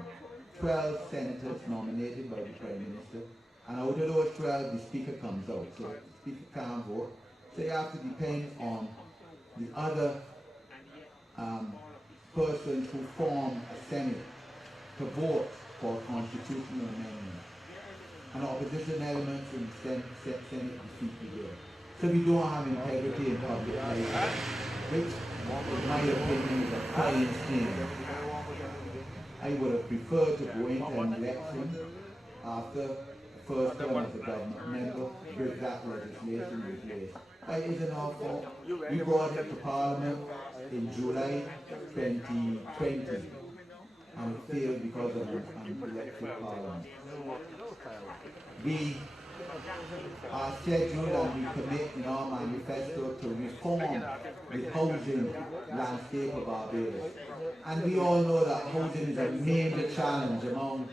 12 senators nominated by the Prime Minister, and out of those 12 the Speaker comes out, so the Speaker can't vote. So you have to depend on the other persons who form a Senate to vote for constitutional amendment. And opposition elements in the Senate defeat the bill. So we don't have integrity in public life, which in my opinion is a crying shame. I would have preferred to go into an election after first term as a government member with that legislation in place. It isn't our fault. We brought it to Parliament in July 2020 and it failed because of an unelected Parliament. We are scheduled and we commit in our manifesto to reform the housing landscape of Barbados. And we all know that housing is a major challenge among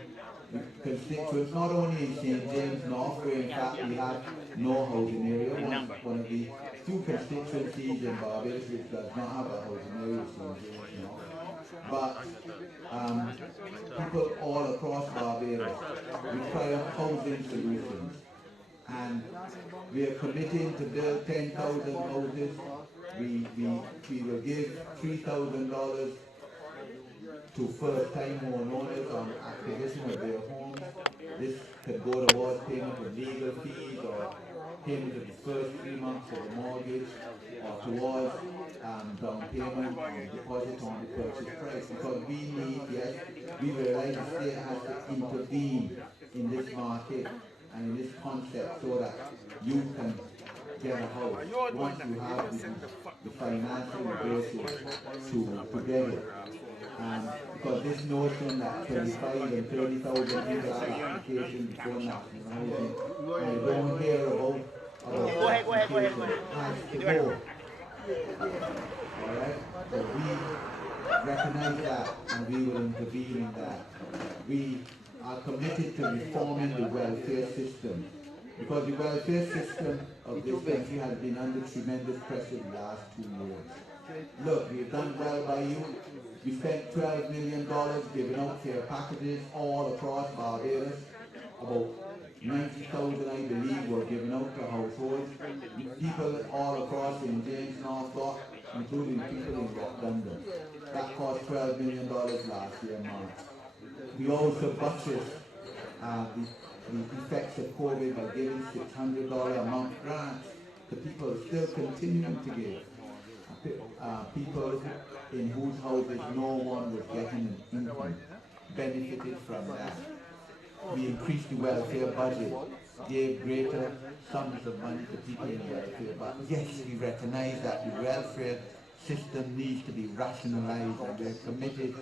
the constituents, not only in St. James North, where in fact we have no housing area, one of the few constituencies in Barbados which does not have a housing area, St. James North. But people all across Barbados require housing solutions. And we are committing to build 10,000 houses. We will give $3,000 to first-time homeowners on acquisition of their homes. This could go towards payment of legal fees or payment of the first 3 months of the mortgage or towards down payment and deposit on the purchase price. Because we need, yes, we realize the state has to intervene in this market and in this concept so that you can get a house once you have the financial basis to get it. Because this notion that 25 and 30,000 people have applications before national housing, I don't hear about applications has to go. Alright? So we recognize that and we will intervene in that. We are committed to reforming the welfare system because the welfare system of this country has been under tremendous pressure the last 2 years. Look, we've done well by you. We spent $12 million giving out care packages all across Barbados. About 90,000, I believe, were given out to households. People all across in James North Block, including people in Rockdundon. That cost $12 million last year, March. We also buttressed the effects of COVID by giving $600 a month grants to people still continuing to give. People in whose houses no one was getting an income benefited from that. We increased the welfare budget, gave greater sums of money to people in welfare, but yes, we recognize that the welfare system needs to be rationalized and we're committed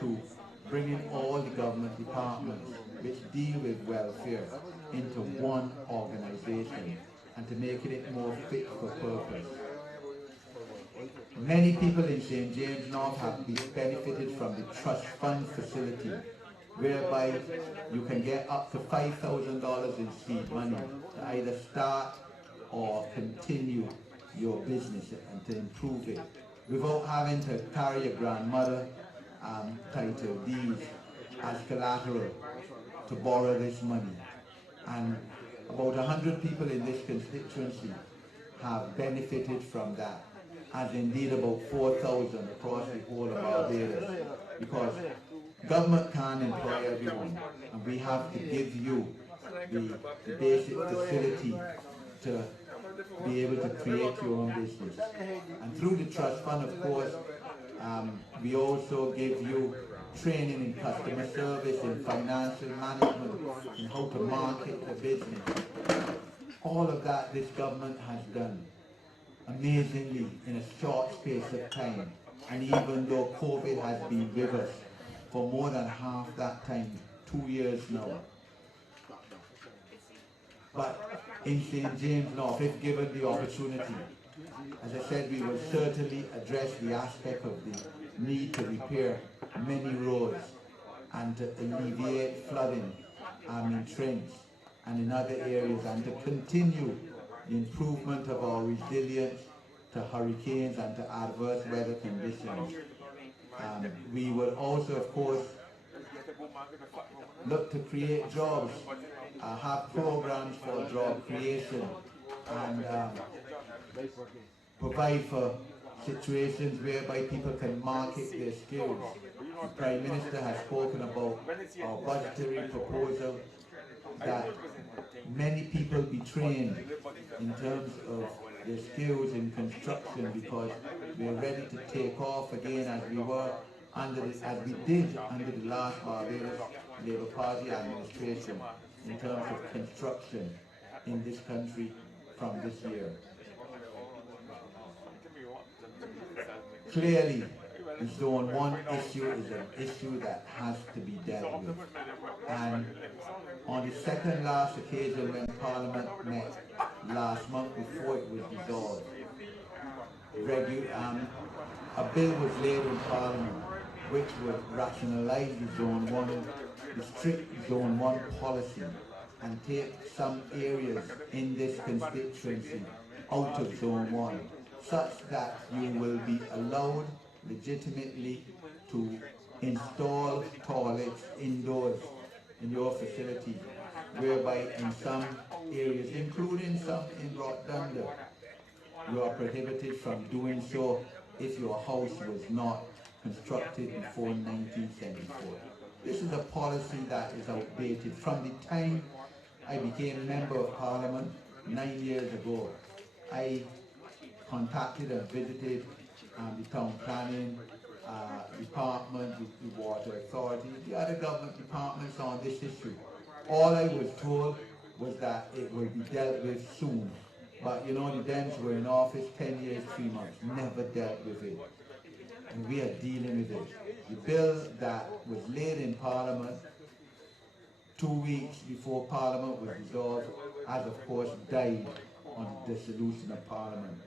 to bringing all the government departments which deal with welfare into one organization and to making it more fit for purpose. Many people in St. James North have benefited from the trust fund facility, whereby you can get up to $5,000 in seed money to either start or continue your business and to improve it without having to carry your grandmother title deeds as collateral to borrow this money. And about 100 people in this constituency have benefited from that, as indeed about 4,000 across the whole of Barbados, because government can't employ everyone, and we have to give you the basic facility to be able to create your own business. And through the trust fund, of course, we also give you training in customer service, in financial management, in how to market the business. All of that this government has done amazingly in a short space of time. And even though COVID has been with us for more than half that time, 2 years now. But in St. James North, if given the opportunity, as I said, we will certainly address the aspect of the need to repair many roads and to alleviate flooding in Trench and in other areas, and to continue the improvement of our resilience to hurricanes and to adverse weather conditions. We will also, of course, look to create jobs, have programs for job creation, and provide for situations whereby people can market their skills. The Prime Minister has spoken about our budgetary proposal that many people be trained in terms of their skills in construction, because we're ready to take off again as we were as we did under the last Barbados Labour Party administration. in terms of construction in this country from this year. Clearly, the Zone 1 issue is an issue that has to be dealt with. And on the second last occasion when Parliament met last month before it was dissolved, a bill was laid in Parliament which would rationalise the Zone 1, the strict Zone 1 policy, and take some areas in this constituency out of Zone 1, such that you will be allowed legitimately to install toilets indoors in your facility, whereby in some areas, including some in Rotterdam, you are prohibited from doing so if your house was not constructed before 1974. This is a policy that is outdated. From the time I became a member of Parliament 9 years ago, I contacted and visited the town planning department, the water authority, the other government departments on this issue. All I was told was that it will be dealt with soon. But you know, the Dems were in office 10 years, 3 months, never dealt with it. And we are dealing with it. The bill that was laid in Parliament 2 weeks before Parliament was dissolved has of course died on the dissolution of Parliament.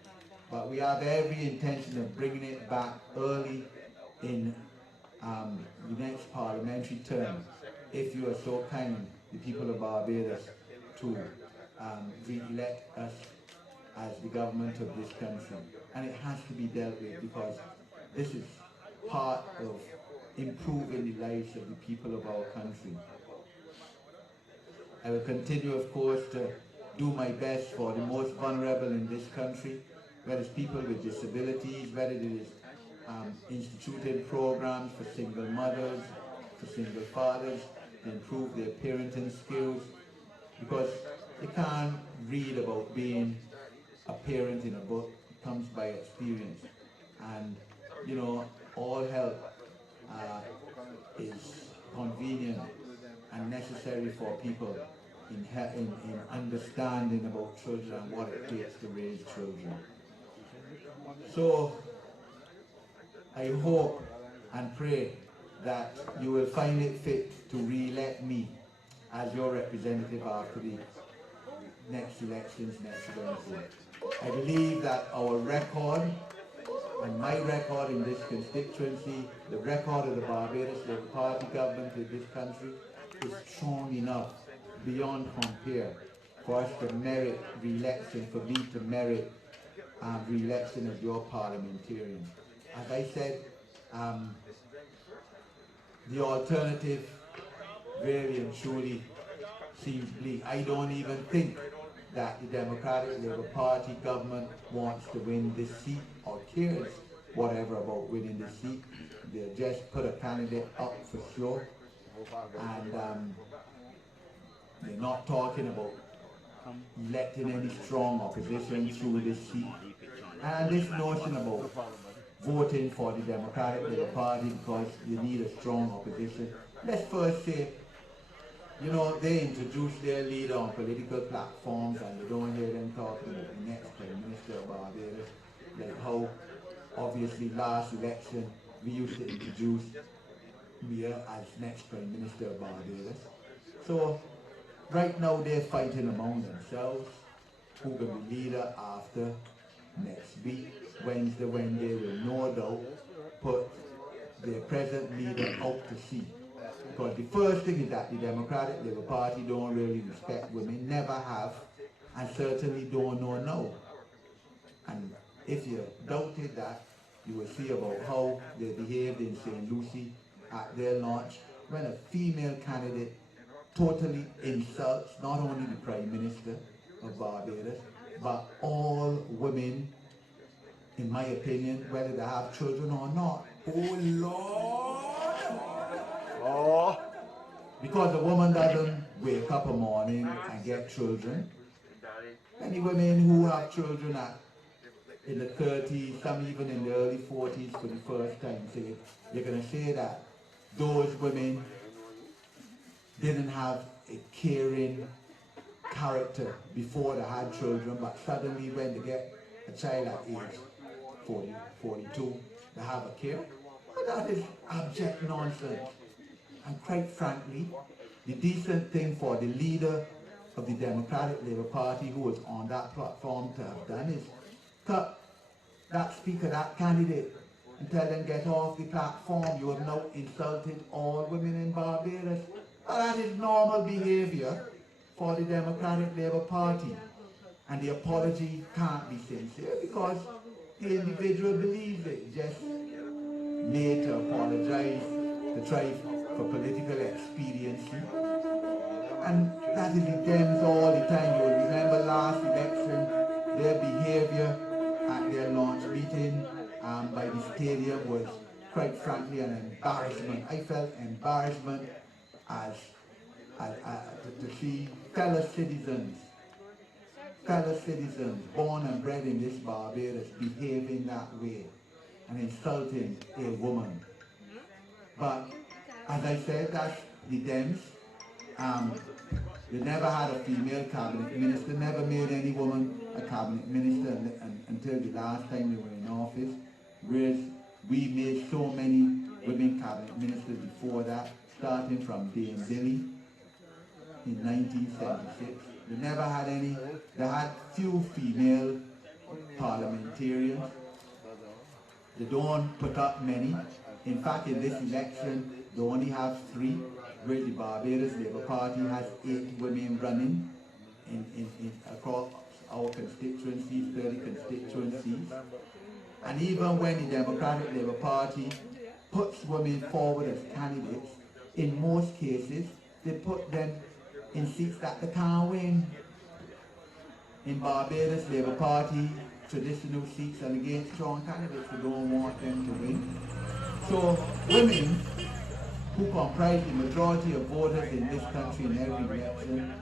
But we have every intention of bringing it back early in the next parliamentary term, if you are so kind, the people of Barbados, to re-elect us as the government of this country. And it has to be dealt with because this is part of improving the lives of the people of our country. I will continue, of course, to do my best for the most vulnerable in this country, whether it's people with disabilities, whether it is instituted programs for single mothers, for single fathers, to improve their parenting skills, because you can't read about being a parent in a book. It comes by experience. And, you know, all help is convenient and necessary for people in understanding about children and what it takes to raise children. So, I hope and pray that you will find it fit to re-elect me as your representative after the next elections next Wednesday. I believe that our record, and my record in this constituency, the record of the Barbados Labour Party government in this country, is strong enough, beyond compare, for us to merit re-election, for me to merit re-election as your parliamentarian. As I said, the alternative really and truly seems bleak. I don't even think that the Democratic Labour Party government wants to win this seat or cares whatever about winning this seat. They just put a candidate up for show, and they're not talking about electing any strong opposition through this seat. And this notion about voting for the Democratic Labour Party because you need a strong opposition. Let's first say, you know, they introduce their leader on political platforms and you don't hear them talking about the next Prime Minister of Barbados, like how obviously last election we used to introduce Mia as next Prime Minister of Barbados. So right now they're fighting among themselves who will be leader after next week, Wednesday, when they will no doubt put their present leader out to sea. Because the first thing is that the Democratic Labour Party don't really respect women, never have, and certainly don't know now. And if you doubted that, you will see about how they behaved in St. Lucie at their launch, when a female candidate totally insults not only the Prime Minister of Barbados, but all women, in my opinion, whether they have children or not. Oh Lord! Oh! Because a woman doesn't wake up a morning and get children. Many women who have children in the 30s, some even in the early 40s for the first time, you're going to say that those women didn't have a caring character before they had children, but suddenly when they get a child at age 40, 42, they have a care. But that is abject nonsense. And quite frankly, the decent thing for the leader of the Democratic Labour Party who was on that platform to have done is cut that speaker, that candidate, and tell them get off the platform. You have now insulted all women in Barbados. Well, that is normal behaviour for the Democratic Labour Party. And the apology can't be sincere because the individual believes it. Just made to apologise, to try for political expediency. And that is the Dems all the time. You will remember last election, their behaviour at their launch meeting by the stadium was quite frankly an embarrassment. I felt embarrassment as to see fellow citizens born and bred in this Barbados behaving that way and insulting a woman. But as I said, that's the Dems. They never had a female cabinet minister, never made any woman a cabinet minister until the last time they were in office, whereas we made so many women cabinet ministers before that, starting from Dame Billy in 1976. They never had any. They had few female parliamentarians. They don't put up many. In fact, in this election, they only have 3, where the Barbados Labour Party has 8 women running across our constituencies, 30 constituencies. And even when the Democratic Labour Party puts women forward as candidates, in most cases, they put them in seats that they can't win. In Barbados Labour Party, traditional seats and against strong candidates who don't want them to win. So women who comprise the majority of voters in this country in every election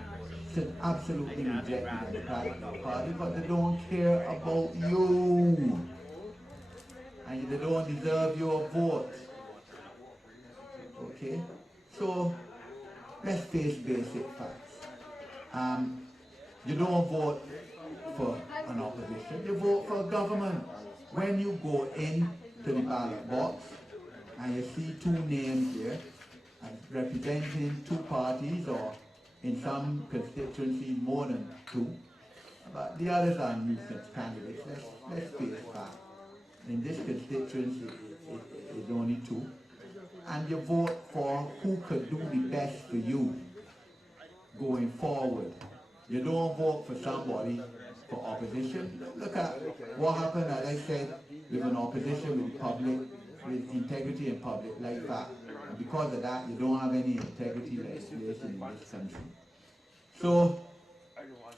should absolutely reject the Democratic Party, but they don't care about you. And they don't deserve your vote. Okay? So, let's face basic facts. You don't vote for an opposition, you vote for a government. When you go in to the ballot box and you see 2 names here representing 2 parties, or in some constituencies more than 2, but the others are nuisance candidates. Let's face facts. In this constituency, it's only 2. And you vote for who could do the best for you going forward. You don't vote for somebody for opposition. Look at what happened, as I said, with an opposition with integrity and public life act. And because of that, you don't have any integrity legislation in this country. So,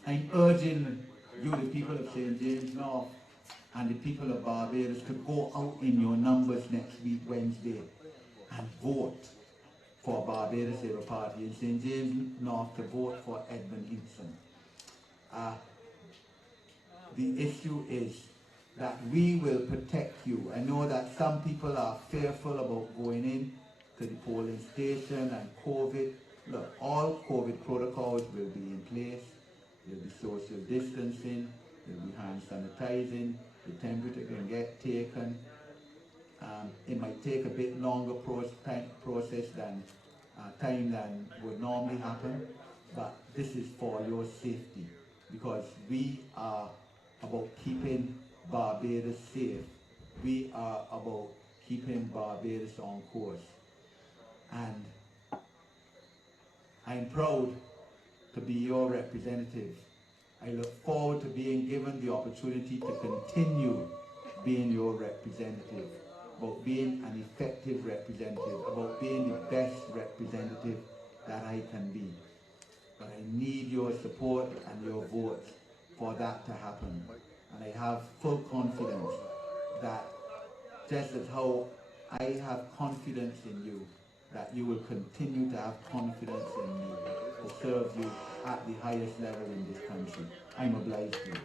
I'm urging you, the people of St. James North, and the people of Barbados to go out in your numbers next week, Wednesday, and vote for Barbados Labour Party in St. James North, to vote for Edmund Hinson. The issue is that we will protect you. I know that some people are fearful about going in to the polling station and COVID. Look, all COVID protocols will be in place. There will be social distancing, there will be hand sanitizing, the temperature can get taken. It might take a bit longer process than time than would normally happen, but this is for your safety, because we are about keeping Barbados safe. We are about keeping Barbados on course. And I'm proud to be your representative. I look forward to being given the opportunity to continue being your representative, about being an effective representative, about being the best representative that I can be. But I need your support and your votes for that to happen. And I have full confidence that just as how I have confidence in you, that you will continue to have confidence in me to serve you at the highest level in this country. I'm obliged to you.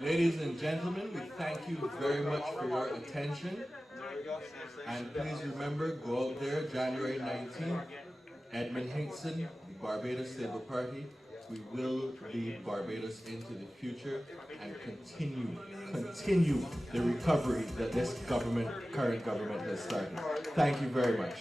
Ladies and gentlemen, we thank you very much for your attention. And please remember, go out there January 19th, Edmund Hinkson, the Barbados Labour Party. We will lead Barbados into the future and continue the recovery that this current government has started. Thank you very much.